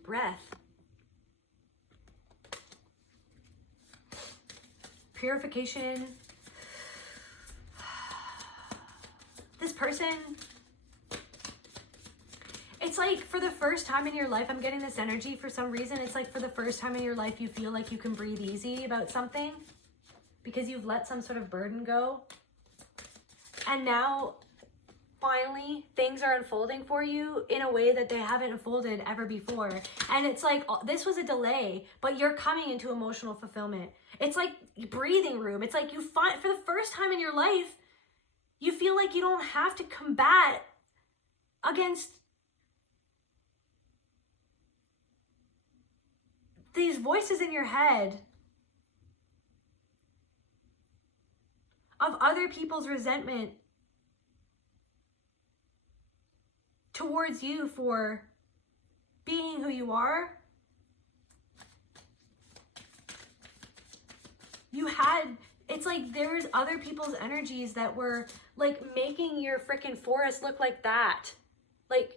Breath. Purification. This person, it's like for the first time in your life, I'm getting this energy for some reason. It's like for the first time in your life, you feel like you can breathe easy about something because you've let some sort of burden go. And now, finally, things are unfolding for you in a way that they haven't unfolded ever before. And it's like, this was a delay, but you're coming into emotional fulfillment. It's like breathing room. It's like you find, for the first time in your life, you feel like you don't have to combat against these voices in your head of other people's resentment towards you for being who you are. You had, it's like there was other people's energies that were like making your freaking forest look like that. Like,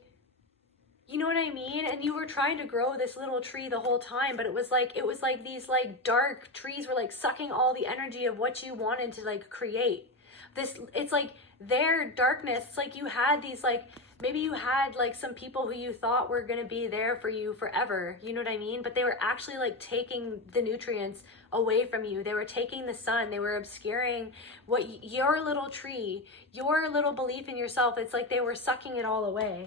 you know what I mean? And you were trying to grow this little tree the whole time, but it was like these like dark trees were like sucking all the energy of what you wanted to like create. This, it's like their darkness, it's like you had these like maybe you had like some people who you thought were going to be there for you forever, you know what I mean? But they were actually like taking the nutrients away from you. They were taking the sun. They were obscuring what your little tree, your little belief in yourself. It's like they were sucking it all away.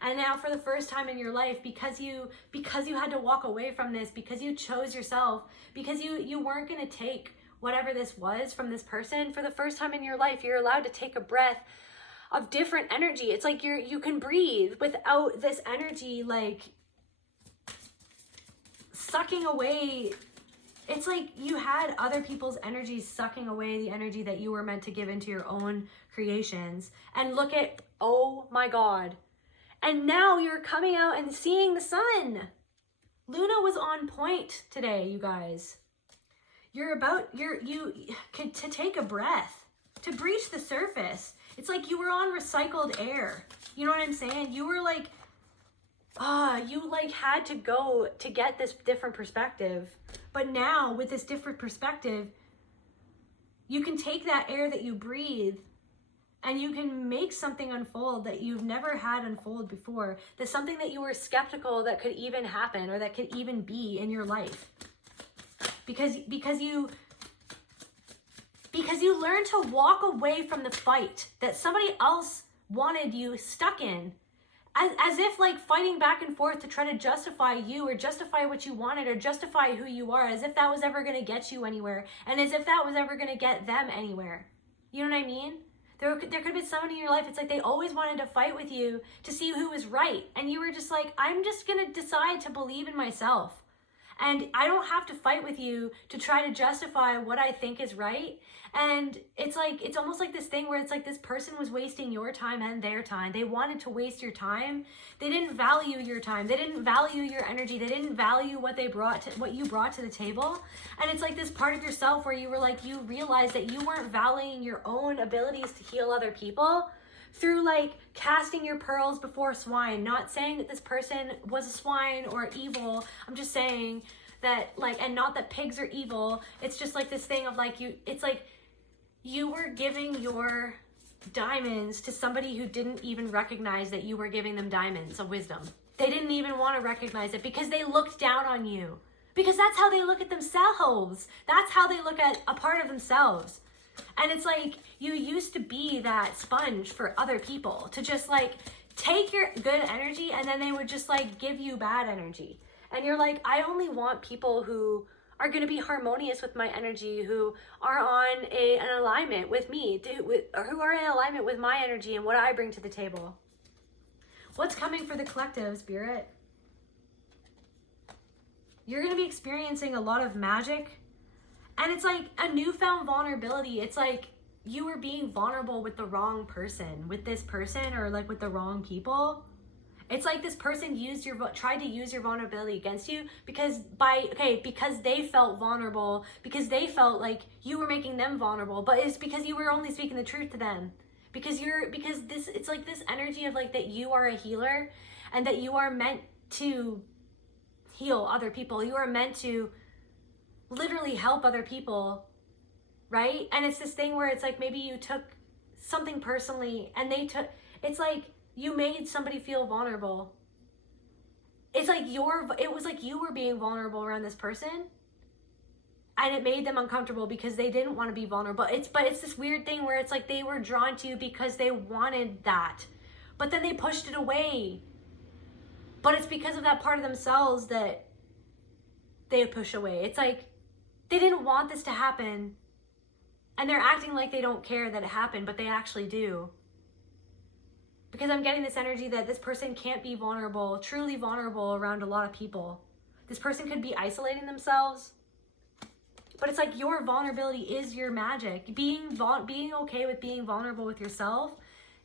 And now for the first time in your life, because you had to walk away from this, because you chose yourself, because you weren't going to take whatever this was from this person, for the first time in your life, you're allowed to take a breath of different energy. It's like you can breathe without this energy like sucking away. It's like you had other people's energies sucking away the energy that you were meant to give into your own creations. And look at, oh my God. And now you're coming out and seeing the sun. Luna was on point today, you guys. To take a breath, to breach the surface. It's like you were on recycled air. You know what I'm saying? You were like, you like had to go to get this different perspective. But now with this different perspective, you can take that air that you breathe and you can make something unfold that you've never had unfold before. There's something that you were skeptical that could even happen or that could even be in your life. Because you learn to walk away from the fight that somebody else wanted you stuck in. As if like fighting back and forth to try to justify you or justify what you wanted or justify who you are, as if that was ever going to get you anywhere. And as if that was ever going to get them anywhere. You know what I mean? There could be someone in your life, it's like they always wanted to fight with you to see who was right. And you were just like, I'm just going to decide to believe in myself. And I don't have to fight with you to try to justify what I think is right. And it's like, it's almost like this thing where it's like this person was wasting your time and their time. They wanted to waste your time. They didn't value your time. They didn't value your energy. They didn't value what you brought to the table. And it's like this part of yourself where you were like, you realized that you weren't valuing your own abilities to heal other people through like casting your pearls before swine. Not saying that this person was a swine or evil. I'm just saying that like, and not that pigs are evil. It's just like this thing of like it's like you were giving your diamonds to somebody who didn't even recognize that you were giving them diamonds of wisdom. They didn't even want to recognize it because they looked down on you. Because that's how they look at themselves. That's how they look at a part of themselves. And it's like you used to be that sponge for other people to just like take your good energy and then they would just like give you bad energy. And you're like, I only want people who are going to be harmonious with my energy, who are on an alignment with me, or who are in alignment with my energy and what I bring to the table. What's coming for the collective, Spirit? You're going to be experiencing a lot of magic. And it's like a newfound vulnerability. It's like you were being vulnerable with the wrong person, with this person, or like with the wrong people. It's like this person tried to use your vulnerability against you because they felt vulnerable, because they felt like you were making them vulnerable, but it's because you were only speaking the truth to them. It's like this energy of like that you are a healer and that you are meant to heal other people. You are meant to literally help other people, right? And it's this thing where it's like maybe you took something personally and it's like you made somebody feel vulnerable. It was like you were being vulnerable around this person and it made them uncomfortable because they didn't want to be vulnerable. But it's this weird thing where it's like they were drawn to you because they wanted that, but then they pushed it away. But it's because of that part of themselves that they push away. It's like they didn't want this to happen and they're acting like they don't care that it happened, but they actually do. Because I'm getting this energy that this person can't be vulnerable, truly vulnerable around a lot of people. This person could be isolating themselves. But it's like your vulnerability is your magic. Being okay with being vulnerable with yourself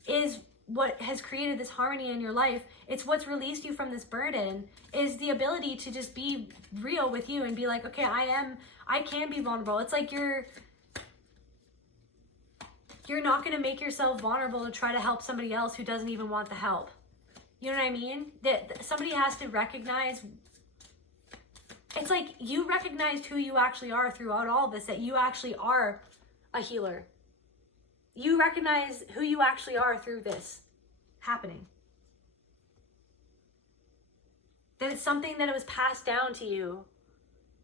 is what has created this harmony in your life. It's what's released you from this burden, is the ability to just be real with you and be like, okay, I can be vulnerable. It's like you're not going to make yourself vulnerable to try to help somebody else who doesn't even want the help. You know what I mean? That somebody has to recognize. It's like you recognized who you actually are throughout all of this, that you actually are a healer. You recognize who you actually are through this happening. that it's something that it was passed down to you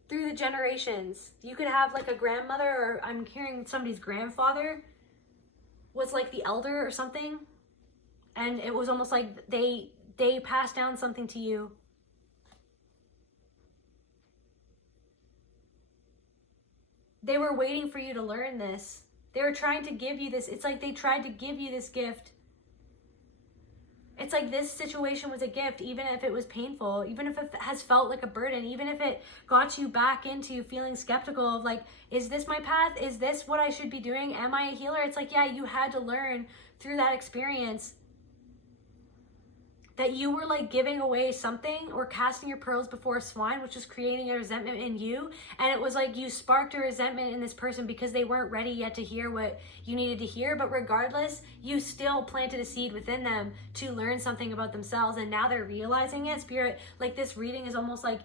through the generations. You could have like a grandmother, or I'm hearing somebody's grandfather was like the elder or something, and it was almost like they passed down something to you. They were waiting for you to learn this. They were trying to give you this. It's like they tried to give you this gift. It's like this situation was a gift, even if it was painful, even if it has felt like a burden, even if it got you back into feeling skeptical of like, is this my path? Is this what I should be doing? Am I a healer? It's like, yeah, you had to learn through that experience that you were like giving away something or casting your pearls before swine, which was creating a resentment in you. And it was like you sparked a resentment in this person because they weren't ready yet to hear what you needed to hear. But regardless, you still planted a seed within them to learn something about themselves. And now they're realizing it. Spirit, like this reading is almost like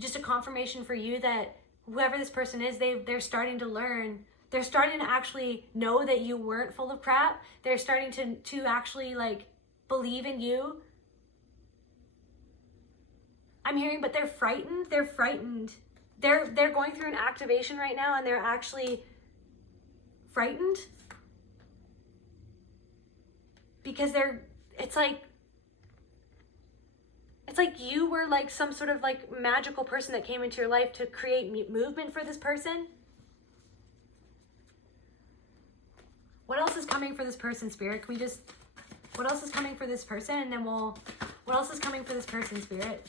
just a confirmation for you that whoever this person is, they're starting to learn. They're starting to actually know that you weren't full of crap. They're starting to actually like believe in you. I'm hearing, but they're frightened. They're frightened. They're going through an activation right now, and they're actually frightened because it's like you were like some sort of like magical person that came into your life to create movement for this person. What else is coming for this person, Spirit? Can we just, what else is coming for this person? And then what else is coming for this person, Spirit?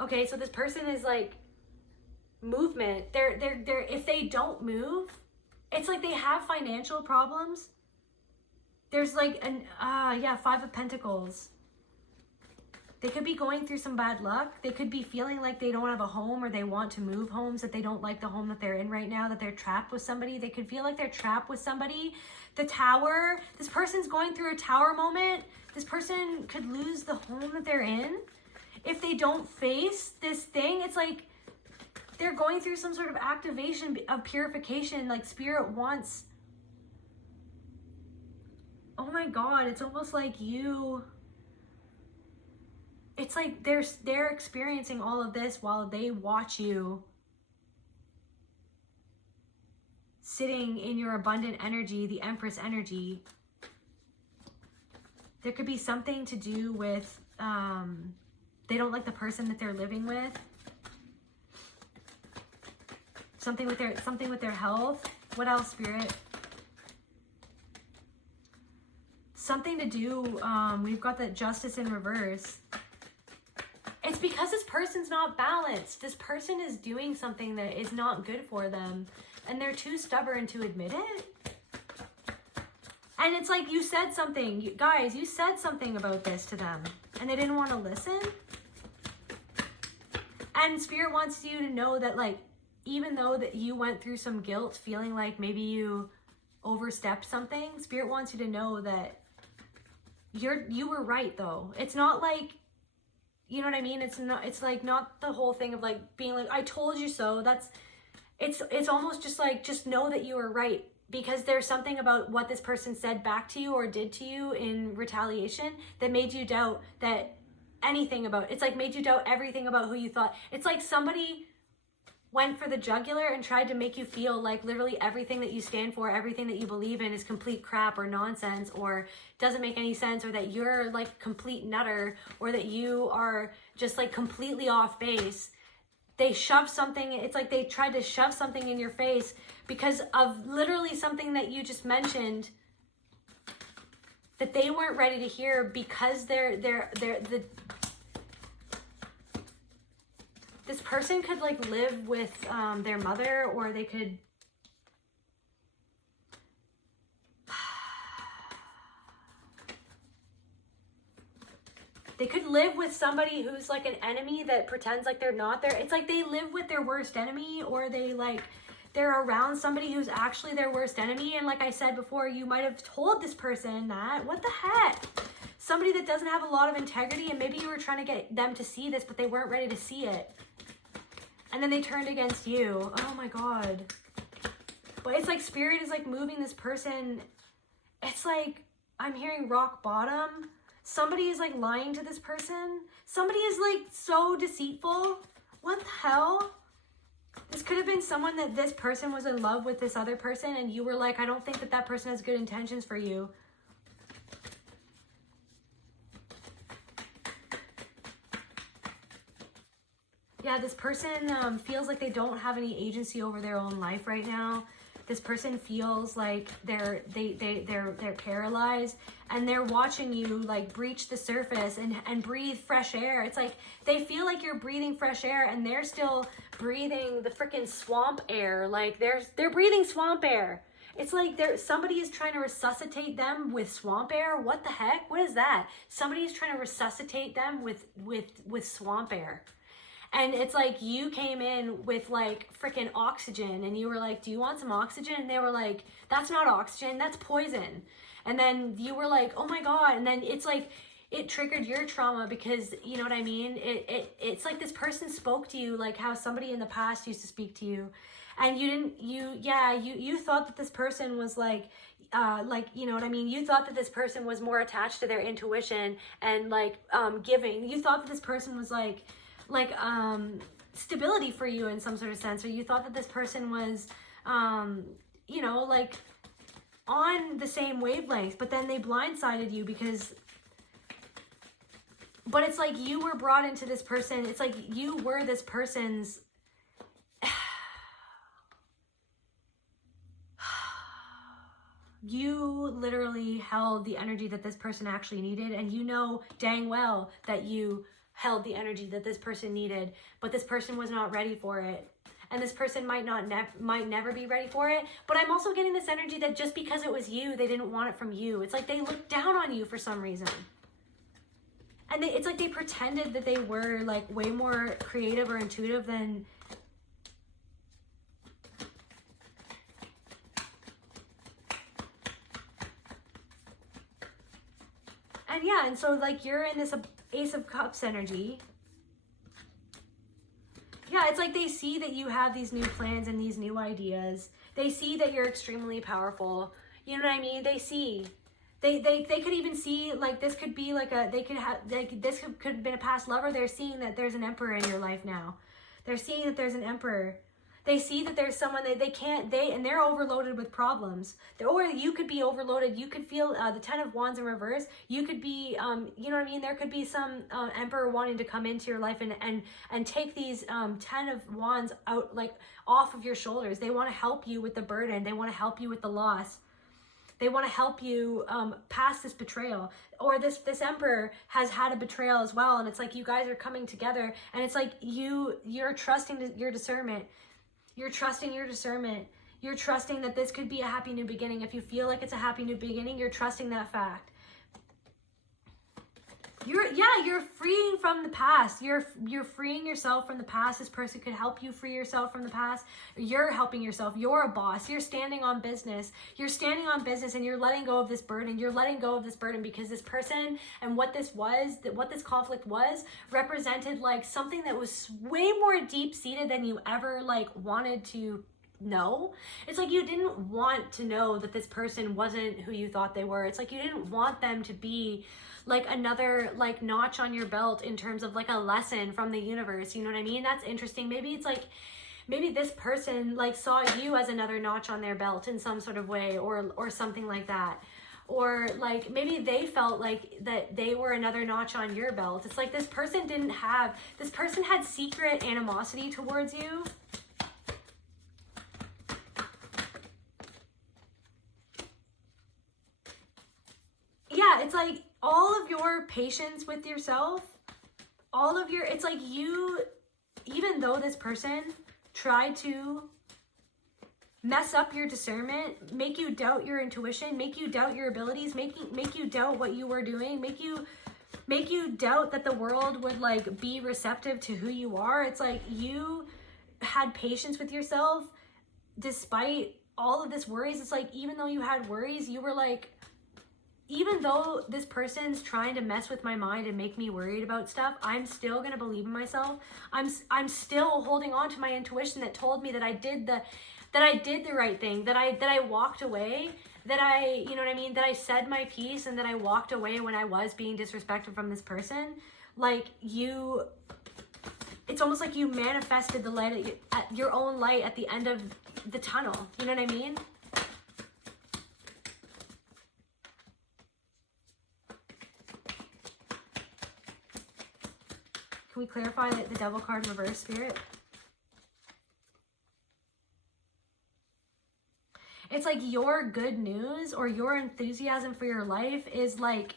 Okay, so this person is like movement. They're if they don't move, it's like they have financial problems. There's like an 5 of Pentacles. They could be going through some bad luck. They could be feeling like they don't have a home, or they want to move homes, that they don't like the home that they're in right now, that they're trapped with somebody. They could feel like they're trapped with somebody. The Tower, this person's going through a Tower moment. This person could lose the home that they're in. If they don't face this thing, it's like they're going through some sort of activation of purification. Like Spirit wants, oh my God, it's almost like it's like they're experiencing all of this while they watch you sitting in your abundant energy, the Empress energy. There could be something to do with, they don't like the person that they're living with. Something with their health. What else, Spirit? Something to do, we've got the Justice in reverse. It's because this person's not balanced. This person is doing something that is not good for them, and they're too stubborn to admit it. And it's like you said something, guys, you said something about this to them, and they didn't want to listen. And Spirit wants you to know that, like, even though that you went through some guilt, feeling like maybe you overstepped something, Spirit wants you to know that you were right, though. It's not like, you know what I mean? It's like not the whole thing of like being like, I told you so. It's almost just like, just know that you were right, because there's something about what this person said back to you or did to you in retaliation that made you doubt that anything about, it's like made you doubt everything about who you thought. It's like somebody went for the jugular and tried to make you feel like literally everything that you stand for, everything that you believe in is complete crap or nonsense or doesn't make any sense, or that you're like complete nutter, or that you are just like completely off base. They shoved something, it's like they tried to shove something in your face because of literally something that you just mentioned that they weren't ready to hear, because this person could like live with their mother, or they could live with somebody who's like an enemy that pretends like they're not there. It's like they live with their worst enemy, or they're around somebody who's actually their worst enemy. And like I said before, you might have told this person that, what the heck? Somebody that doesn't have a lot of integrity, and maybe you were trying to get them to see this, but they weren't ready to see it. And then they turned against you. Oh my God. But it's like Spirit is like moving this person. It's like, I'm hearing rock bottom. Somebody is like lying to this person. Somebody is like so deceitful. What the hell? This could have been someone that this person was in love with this other person and you were like, I don't think that that person has good intentions for you. Yeah, this person feels like they don't have any agency over their own life right now. This person feels like they're paralyzed, and they're watching you like breach the surface and breathe fresh air. It's like they feel like you're breathing fresh air and they're still breathing the freaking swamp air. Like they're breathing swamp air. It's like somebody is trying to resuscitate them with swamp air. What the heck? What is that? Somebody is trying to resuscitate them with swamp air. And it's like you came in with like freaking oxygen and you were like, do you want some oxygen? And they were like, that's not oxygen, that's poison. And then you were like, oh my God. And then it's like, it triggered your trauma because, you know what I mean? It's like this person spoke to you like how somebody in the past used to speak to you. And you thought that this person was like, you know what I mean? You thought that this person was more attached to their intuition and like giving. You thought that this person was like stability for you in some sort of sense, or you thought that this person was you know, like on the same wavelength, but then they blindsided you but it's like you were brought into this person. It's like you were this person's you literally held the energy that this person actually needed, and you know dang well that you held the energy that this person needed, but this person was not ready for it. And this person might never be ready for it. But I'm also getting this energy that just because it was you, they didn't want it from you. It's like they looked down on you for some reason. And it's like they pretended that they were like way more creative or intuitive than... And yeah, and so like you're in this Ace of Cups energy. Yeah, it's like they see that you have these new plans and these new ideas. They see that you're extremely powerful. You know what I mean? They see. They could even see like this could be like this could have been a past lover. They're seeing that there's an emperor in your life now. They're seeing that there's an emperor. They see that there's someone that and they're overloaded with problems. Or you could be overloaded. You could feel the 10 of Wands in reverse. You could be, you know what I mean? There could be some emperor wanting to come into your life and take these 10 of Wands out, like off of your shoulders. They want to help you with the burden. They want to help you with the loss. They want to help you pass this betrayal. Or this emperor has had a betrayal as well. And it's like you guys are coming together. And it's like you're trusting your discernment. You're trusting your discernment. You're trusting that this could be a happy new beginning. If you feel like it's a happy new beginning, you're trusting that fact. You're freeing from the past. You're freeing yourself from the past. This person could help you free yourself from the past. You're helping yourself. You're a boss. You're standing on business. You're standing on business and you're letting go of this burden. You're letting go of this burden because this person and what this conflict was represented like something that was way more deep-seated than you ever like wanted to know. It's like you didn't want to know that this person wasn't who you thought they were. It's like you didn't want them to be like another like notch on your belt in terms of like a lesson from the universe. You know what I mean? That's interesting. Maybe it's like maybe this person like saw you as another notch on their belt in some sort of way, or something like that. Or like maybe they felt like that they were another notch on your belt. It's like this person had secret animosity towards you. Yeah, it's like all of your patience with yourself, it's like you, even though this person tried to mess up your discernment, make you doubt your intuition, make you doubt your abilities, make you doubt what you were doing, make you doubt that the world would like be receptive to who you are. It's like you had patience with yourself despite all of this worries. It's like even though you had worries, you were like, even though this person's trying to mess with my mind and make me worried about stuff, I'm still going to believe in myself. I'm still holding on to my intuition that told me that I did the right thing, that I walked away, that I, you know what I mean, that I said my piece and that I walked away when I was being disrespected from this person. Like you, it's almost like you manifested the light at your own light at the end of the tunnel. You know what I mean? Can we clarify that the devil card in reverse, Spirit? It's like your good news or your enthusiasm for your life is like,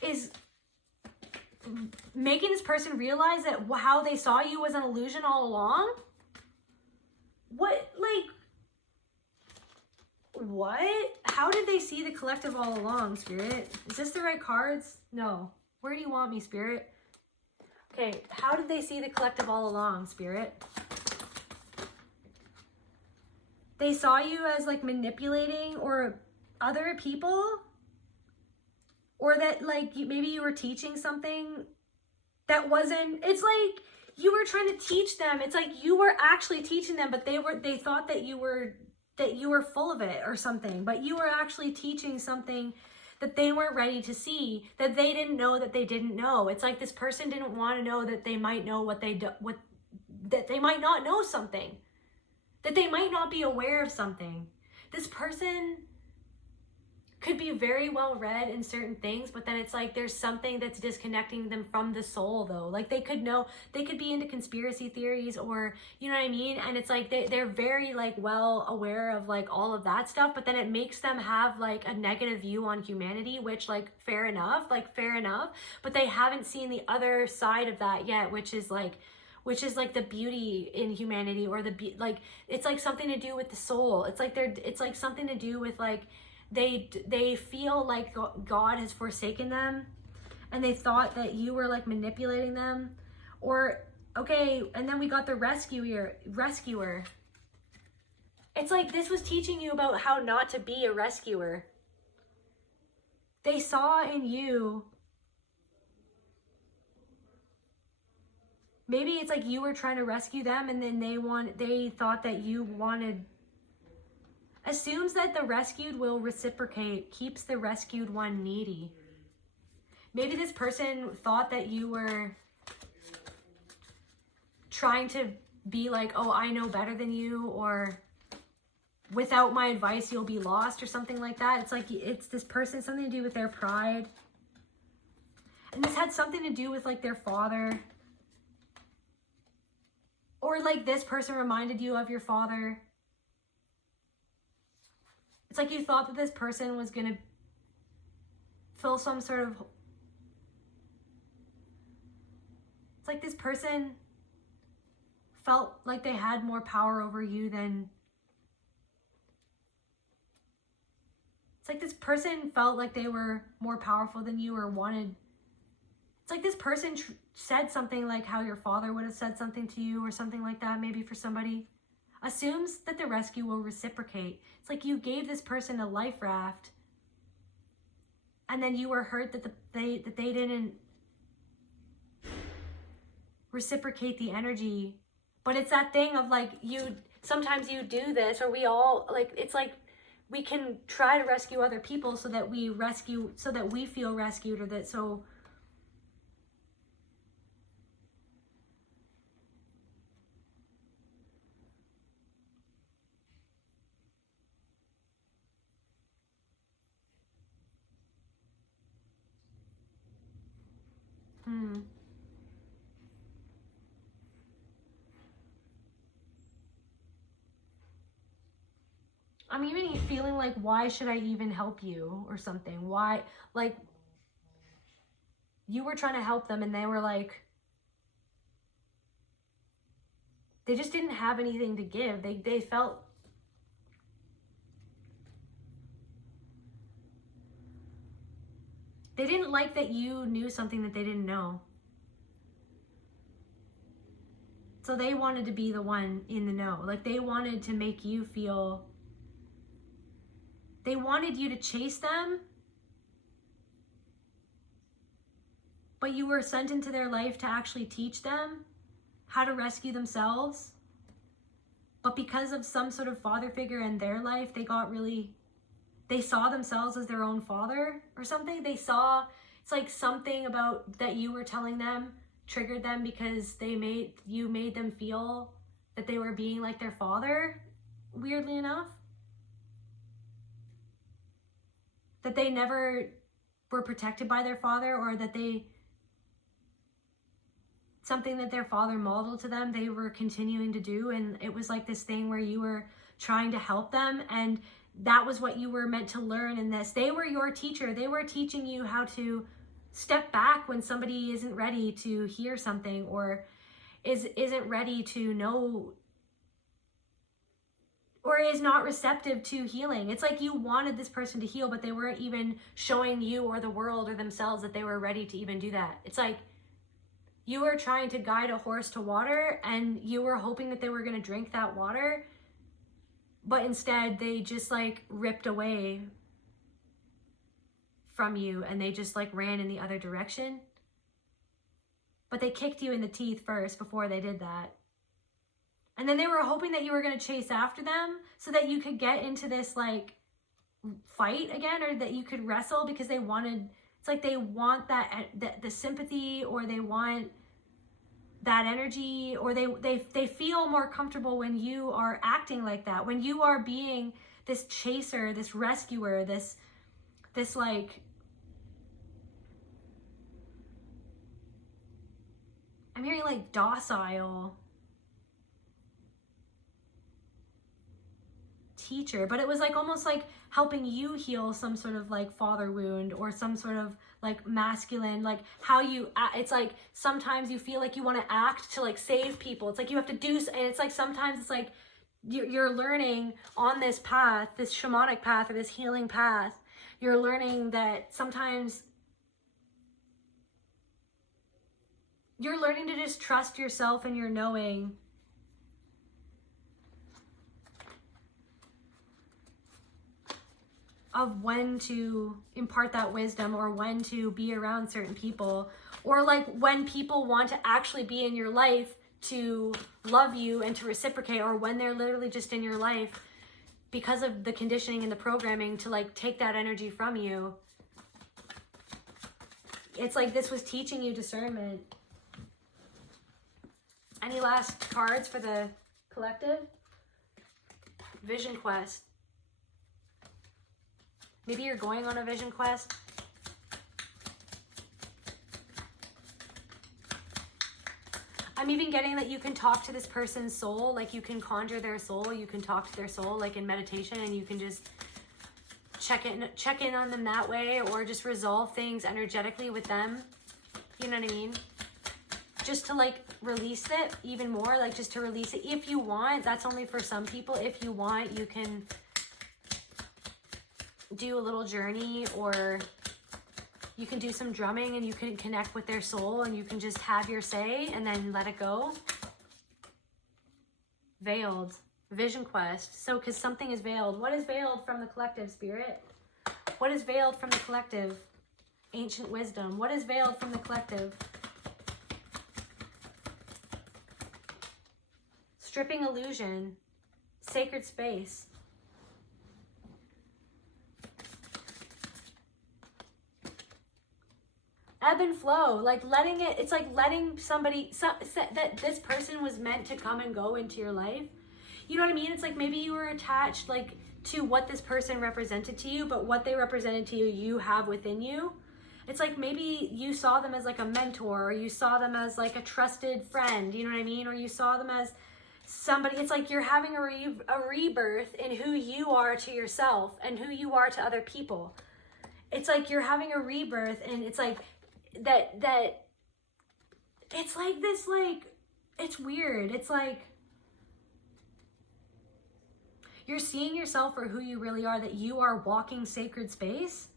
is making this person realize that how they saw you was an illusion all along. What, like, what? How did they see the collective all along, Spirit? Is this the right cards? No. Where do you want me, Spirit? Okay, how did they see the collective all along, Spirit? They saw you as like manipulating or other people, or that like maybe you were teaching something that wasn't, it's like you were trying to teach them. It's like you were actually teaching them, but they thought that you were full of it or something, but you were actually teaching something that they weren't ready to see, that they didn't know that they didn't know. It's like this person didn't want to know that they might know that they might not know something, that they might not be aware of something. This person could be very well read in certain things, but then it's like there's something that's disconnecting them from the soul though. Like they could be into conspiracy theories, or you know what I mean? And it's like they're very like well aware of like all of that stuff, but then it makes them have like a negative view on humanity, which like fair enough, but they haven't seen the other side of that yet, which is like the beauty in humanity, or like it's like something to do with the soul. It's like something to do with like they feel like God has forsaken them, and they thought that you were like manipulating them. Or okay, and then we got the rescuer. It's like this was teaching you about how not to be a rescuer. They saw in you, maybe it's like you were trying to rescue them, and then they thought that you wanted, assumes that the rescued will reciprocate, keeps the rescued one needy. Maybe this person thought that you were trying to be like, oh, I know better than you, or without my advice, you'll be lost, or something like that. It's like, it's this person, something to do with their pride. And this had something to do with like their father. Or like this person reminded you of your father. It's like you thought that this person was going to fill some sort of... It's like this person felt like they had more power over you than... It's like this person felt like they were more powerful than you, or wanted... It's like this person said something like how your father would have said something to you, or something like that, maybe for somebody. Assumes that the rescue will reciprocate. It's like you gave this person a life raft, and then you were hurt that they didn't reciprocate the energy. But it's that thing of like, sometimes you do this, or we all, like, it's like we can try to rescue other people so that we feel rescued, or that so... I'm even feeling like, why should I even help you, or something? Why, like, you were trying to help them, and they were like, they just didn't have anything to give. They felt... They didn't like that you knew something that they didn't know. So they wanted to be the one in the know. Like, they wanted to make you feel... They wanted you to chase them, but you were sent into their life to actually teach them how to rescue themselves. But because of some sort of father figure in their life, they saw themselves as their own father or something. It's like something about that you were telling them triggered them because you made them feel that they were being like their father, weirdly enough. That they never were protected by their father, or that something that their father modeled to them, they were continuing to do. And it was like this thing where you were trying to help them. And that was what you were meant to learn in this. They were your teacher. They were teaching you how to step back when somebody isn't ready to hear something, or isn't ready to know, or is not receptive to healing. It's like you wanted this person to heal, but they weren't even showing you or the world or themselves that they were ready to even do that. It's like you were trying to guide a horse to water, and you were hoping that they were going to drink that water, but instead they just like ripped away from you, and they just like ran in the other direction. But they kicked you in the teeth first before they did that. And then they were hoping that you were going to chase after them so that you could get into this like fight again, or that you could wrestle, because they want that the sympathy, or they want that energy, or they feel more comfortable when you are acting like that, when you are being this chaser, this rescuer, this like, I'm hearing like docile teacher, but it was like almost like helping you heal some sort of like father wound, or some sort of like masculine, like how you it's like sometimes you feel like you want to act to like save people. It's like you have to do, and it's like sometimes it's like you're learning on this path, this shamanic path, or this healing path, you're learning that sometimes you're learning to just trust yourself and your knowing. Of when to impart that wisdom, or when to be around certain people, or like when people want to actually be in your life to love you and to reciprocate, or when they're literally just in your life because of the conditioning and the programming to like take that energy from you. It's like this was teaching you discernment. Any last cards for the collective? Vision quest. Maybe you're going on a vision quest. I'm even getting that you can talk to this person's soul, like you can conjure their soul, you can talk to their soul like in meditation, and you can just check in on them that way, or just resolve things energetically with them. You know what I mean? Just to like release it even more, like just to release it if you want. That's only for some people. If you want, you can do a little journey, or you can do some drumming, and you can connect with their soul, and you can just have your say and then let it go. Veiled. Vision quest. So because something is veiled. What is veiled from the collective, spirit? What is veiled from the collective? Ancient wisdom. What is veiled from the collective? Stripping illusion. Sacred space. Ebb and flow, like letting it, it's like letting somebody, that this person was meant to come and go into your life. You know what I mean? It's like maybe you were attached like to what this person represented to you, but what they represented to you, you have within you. It's like maybe you saw them as like a mentor, or you saw them as like a trusted friend, you know what I mean? Or you saw them as somebody, it's like you're having a rebirth in who you are to yourself and who you are to other people. It's like you're having a rebirth, and it's like, that it's like this, like, it's weird. It's like you're seeing yourself for who you really are, that you are walking sacred space,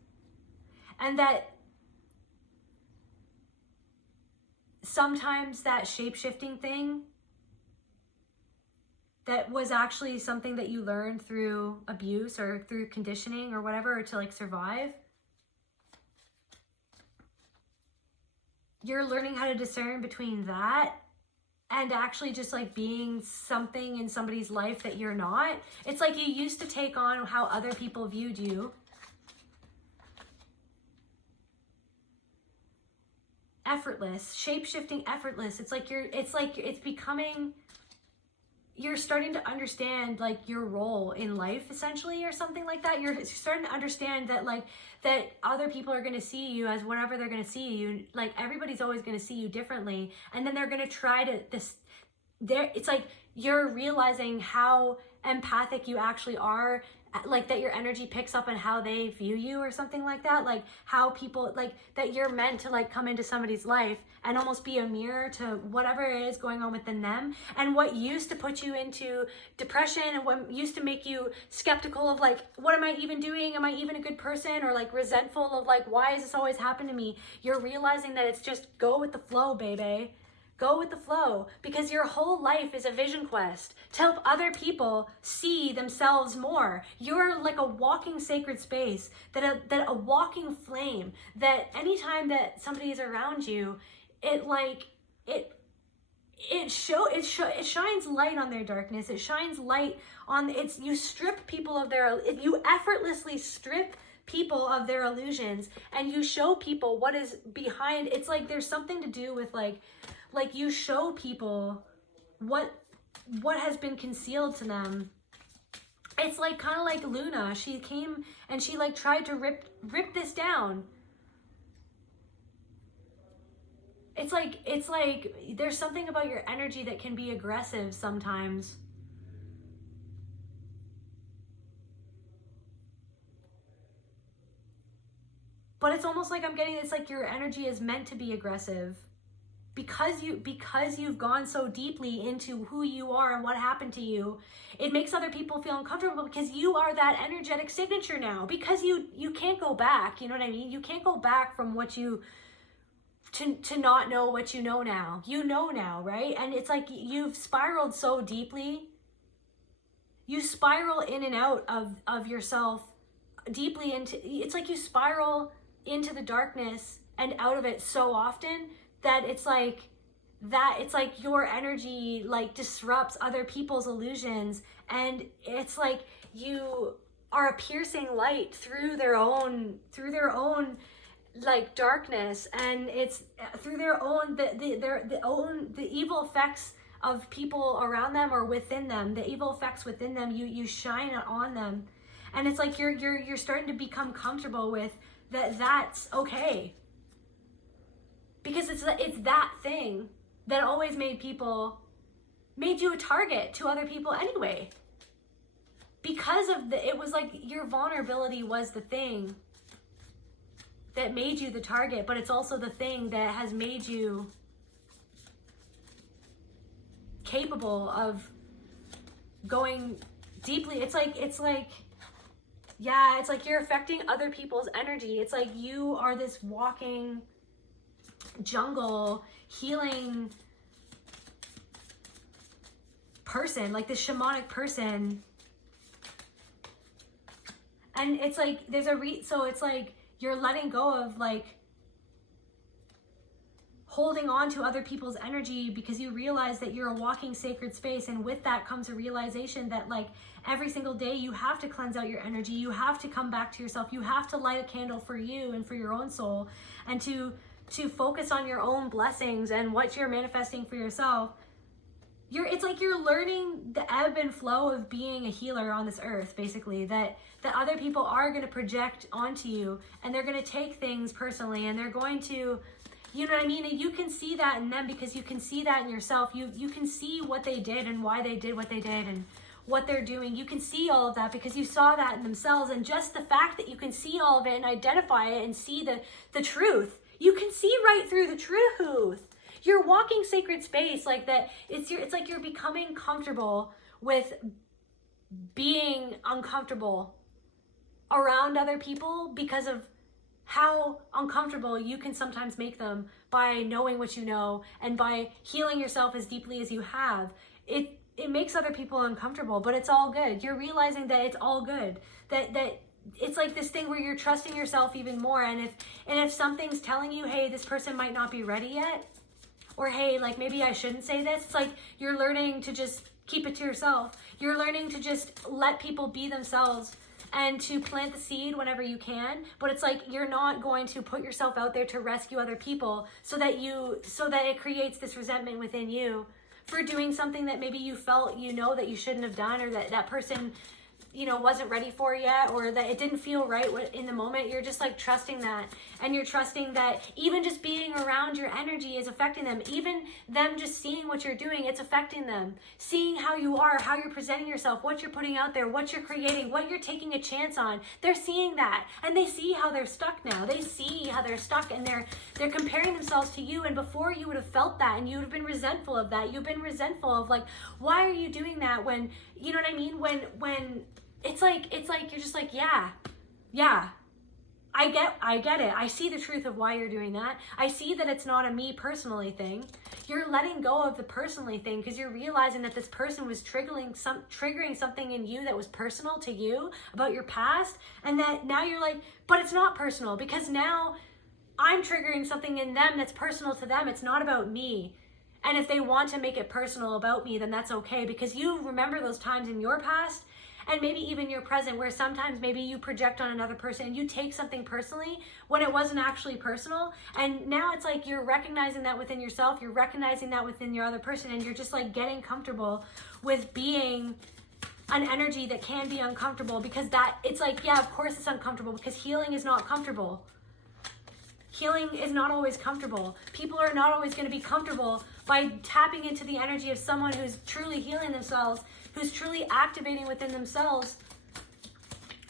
and that sometimes that shape-shifting thing that was actually something that you learned through abuse or through conditioning or whatever, or to like survive. You're learning how to discern between that and actually just like being something in somebody's life that you're not. It's like you used to take on how other people viewed you. Effortless, shape-shifting, effortless. It's like it's becoming, you're starting to understand like your role in life essentially, or something like that. You're starting to understand that like that other people are going to see you as whatever they're going to see you. Like everybody's always going to see you differently, and then they're going to try to it's like you're realizing how empathic you actually are, like that your energy picks up on how they view you or something like that. Like how people, like that you're meant to like come into somebody's life and almost be a mirror to whatever it is going on within them. And what used to put you into depression and what used to make you skeptical of like, what am I even doing? Am I even a good person? Or like resentful of like, why has this always happened to me? You're realizing that it's just go with the flow, baby. Go with the flow, because your whole life is a vision quest to help other people see themselves more. You're like a walking sacred space, that a walking flame, that anytime that somebody is around you, it shines light on their darkness. It shines light on you strip people of you effortlessly strip people of their illusions, and you show people what is behind. It's like there's something to do with like you show people what has been concealed to them. It's like kind of like Luna. She came and she like tried to rip this down. It's like there's something about your energy that can be aggressive sometimes. But it's almost like I'm getting, it's like your energy is meant to be aggressive. Because you've gone so deeply into who you are and what happened to you, it makes other people feel uncomfortable, because you are that energetic signature now. Because you can't go back, you know what I mean? You can't go back from what you to not know what you know now. You know now, right? And it's like you've spiraled so deeply. You spiral in and out of yourself deeply into, it's like you spiral into the darkness and out of it so often that it's like your energy like disrupts other people's illusions, and it's like you are a piercing light through their own like darkness, and it's through their own the evil effects of people around them or within them. The evil effects within them, you shine on them, and it's like you're starting to become comfortable with that's okay. Because it's that thing that always made you a target to other people anyway. Because of it was like your vulnerability was the thing that made you the target, but it's also the thing that has made you capable of going deeply. It's like you're affecting other people's energy. It's like you are this walking jungle healing person, like this shamanic person. And it's like there's so it's like you're letting go of like holding on to other people's energy, because you realize that you're a walking sacred space. And with that comes a realization that like every single day you have to cleanse out your energy. You have to come back to yourself. You have to light a candle for you and for your own soul, and to focus on your own blessings and what you're manifesting for yourself. It's like you're learning the ebb and flow of being a healer on this earth, basically, that other people are going to project onto you, and they're going to take things personally, and they're going to, you know what I mean? And you can see that in them, because you can see that in yourself. You can see what they did and why they did what they did and what they're doing. You can see all of that because you saw that in themselves. And just the fact that you can see all of it and identify it and see the truth, you can see right through the truth. You're walking sacred space like that. It's like you're becoming comfortable with being uncomfortable around other people, because of how uncomfortable you can sometimes make them by knowing what you know and by healing yourself as deeply as you have. It makes other people uncomfortable, but it's all good. You're realizing that it's all good. That it's like this thing where you're trusting yourself even more. And if something's telling you, hey, this person might not be ready yet, Or, hey, like maybe I shouldn't say this. It's like you're learning to just keep it to yourself. You're learning to just let people be themselves and to plant the seed whenever you can. But it's like you're not going to put yourself out there to rescue other people so that it creates this resentment within you for doing something that maybe you felt that you shouldn't have done, or that person wasn't ready for yet, or that it didn't feel right in the moment. You're just like trusting that, and you're trusting that even just being around your energy is affecting them. Even them just seeing what you're doing, it's affecting them. Seeing how you are, how you're presenting yourself, what you're putting out there, what you're creating, what you're taking a chance on. They're seeing that, and they see how they're stuck now. They see how they're stuck, and they're comparing themselves to you. And before, you would have felt that, and you would have been resentful of that. You've been resentful of like, why are you doing that? When, you know what I mean? When it's like you're just like, yeah, I get it. I see the truth of why you're doing that. I see that it's not a me personally thing. You're letting go of the personally thing because you're realizing that this person was triggering something in you that was personal to you about your past, and that now you're like, but it's not personal because now I'm triggering something in them that's personal to them. It's not about me. And if they want to make it personal about me, then that's okay, because you remember those times in your past and maybe even your present where sometimes maybe you project on another person and you take something personally when it wasn't actually personal. And now it's like you're recognizing that within yourself, you're recognizing that within your other person, and you're just like getting comfortable with being an energy that can be uncomfortable, because that it's like, yeah, of course it's uncomfortable, because healing is not comfortable. Healing is not always comfortable. People are not always going to be comfortable by tapping into the energy of someone who's truly healing themselves, who's truly activating within themselves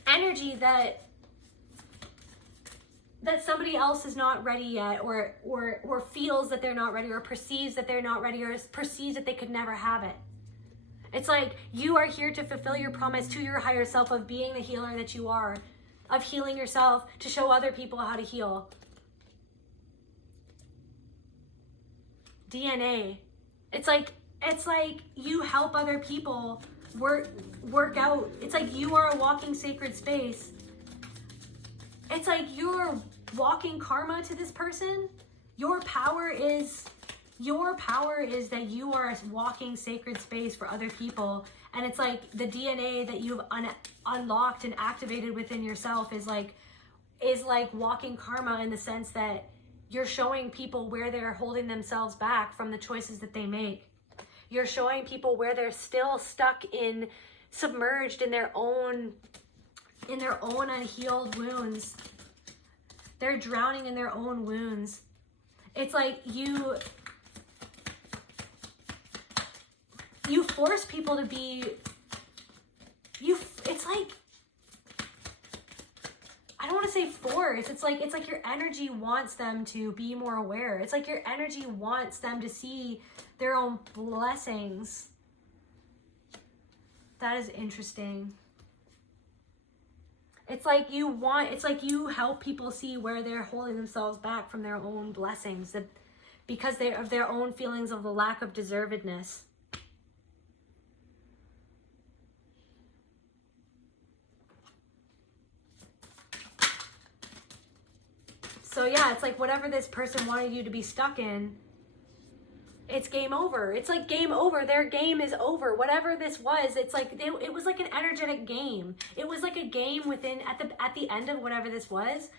energy that somebody else is not ready yet, or feels that they're not ready, or perceives that they're not ready, or perceives that they could never have it. It's like you are here to fulfill your promise to your higher self of being the healer that you are, of healing yourself to show other people how to heal. DNA. It's like you help other people work out. It's like you are a walking sacred space. It's like you're walking karma to this person. Your power is that you are a walking sacred space for other people. And it's like the DNA that you've unlocked and activated within yourself is like walking karma, in the sense that you're showing people where they're holding themselves back from the choices that they make. You're showing people where they're still stuck submerged in their own unhealed wounds. They're drowning in their own wounds. It's like you force people to be, it's like, I don't want to say force. It's like your energy wants them to be more aware. It's like your energy wants them to see their own blessings. That is interesting. It's like you help people see where they're holding themselves back from their own blessings, that because of their own feelings of the lack of deservedness. So yeah, it's like whatever this person wanted you to be stuck in, it's game over. It's like game over. Their game is over. Whatever this was, it's like it was like an energetic game. It was like a game within at the end of whatever this was.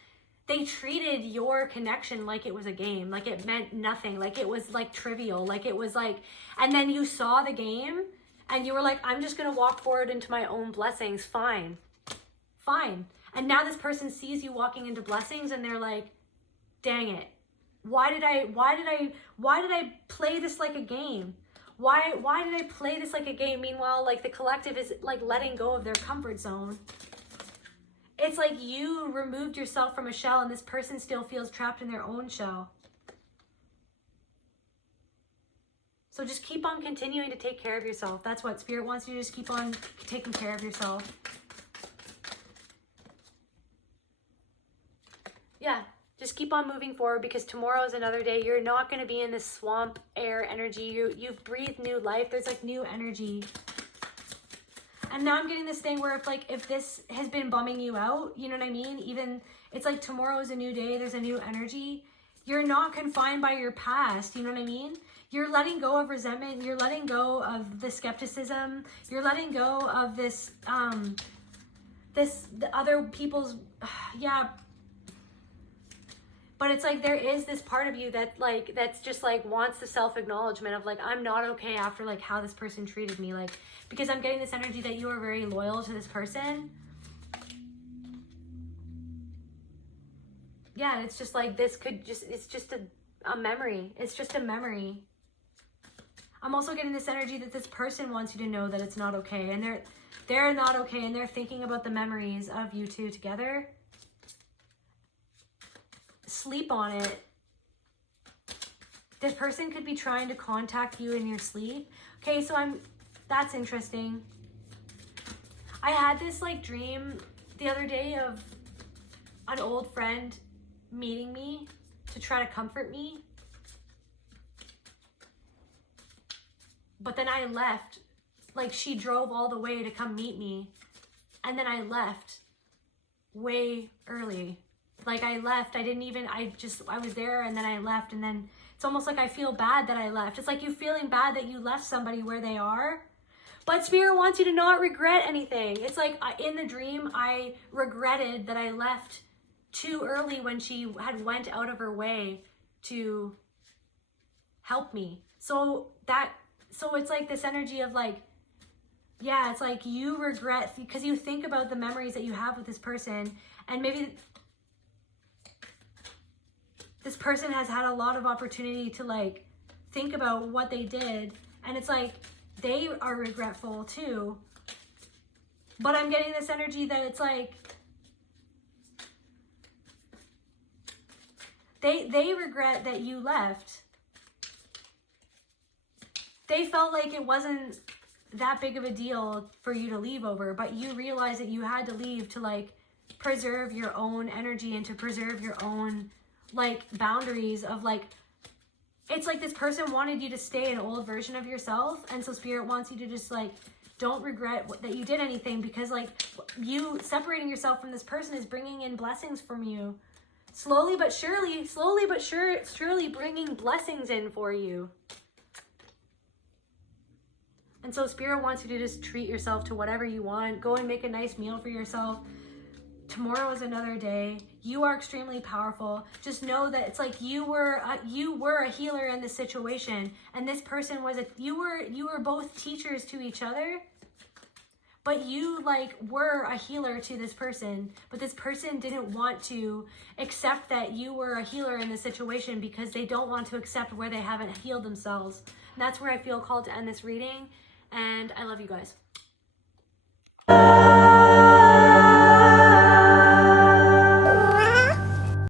They treated your connection like it was a game, like it meant nothing, like it was like trivial, like it was like, and then you saw the game and you were like, I'm just gonna walk forward into my own blessings. Fine. And now this person sees you walking into blessings and they're like, dang it. Why did I play this like a game? Why did I play this like a game? Meanwhile, like the collective is like letting go of their comfort zone. It's like you removed yourself from a shell and this person still feels trapped in their own shell. So just keep on continuing to take care of yourself. That's what Spirit wants you to just keep on taking care of yourself. Yeah. Just keep on moving forward, because tomorrow is another day. You're not going to be in this swamp air energy. You've breathed new life. There's like new energy. And now I'm getting this thing where if this has been bumming you out, you know what I mean? Even it's like tomorrow is a new day. There's a new energy. You're not confined by your past. You know what I mean? You're letting go of resentment. You're letting go of the skepticism. You're letting go of this, the other people's, yeah. But it's like, there is this part of you that like, that's just like wants the self-acknowledgement of like, I'm not okay after like how this person treated me. Like, because I'm getting this energy that you are very loyal to this person. Yeah, and it's just like, this could just, it's just a memory. It's just a memory. I'm also getting this energy that this person wants you to know that it's not okay. And they're not okay. And they're thinking about the memories of you two together. Sleep on it. This person could be trying to contact you in your sleep. Okay, so that's interesting. I had this like dream the other day of an old friend meeting me to try to comfort me. But then I left. Like, she drove all the way to come meet me. And then I left way early. Like, I left. I was there and then I left. And then it's almost like I feel bad that I left. It's like you feeling bad that you left somebody where they are. But Spirit wants you to not regret anything. It's like in the dream, I regretted that I left too early when she had went out of her way to help me. So it's like this energy of like, yeah, it's like you regret because you think about the memories that you have with this person, and maybe this person has had a lot of opportunity to like think about what they did, and it's like they are regretful too. But I'm getting this energy that it's like they regret that you left. They felt like it wasn't that big of a deal for you to leave over, but you realize that you had to leave to like preserve your own energy and to preserve your own like boundaries of like, it's like this person wanted you to stay an old version of yourself. And so Spirit wants you to just like, don't regret that you did anything, because like you separating yourself from this person is bringing in blessings from you. Slowly but surely bringing blessings in for you. And so Spirit wants you to just treat yourself to whatever you want. Go and make a nice meal for yourself. Tomorrow is another day. You are extremely powerful. Just know that it's like you were a healer in this situation, and this person was you were both teachers to each other. But you like were a healer to this person, but this person didn't want to accept that you were a healer in this situation because they don't want to accept where they haven't healed themselves. And that's where I feel called to end this reading. And I love you guys.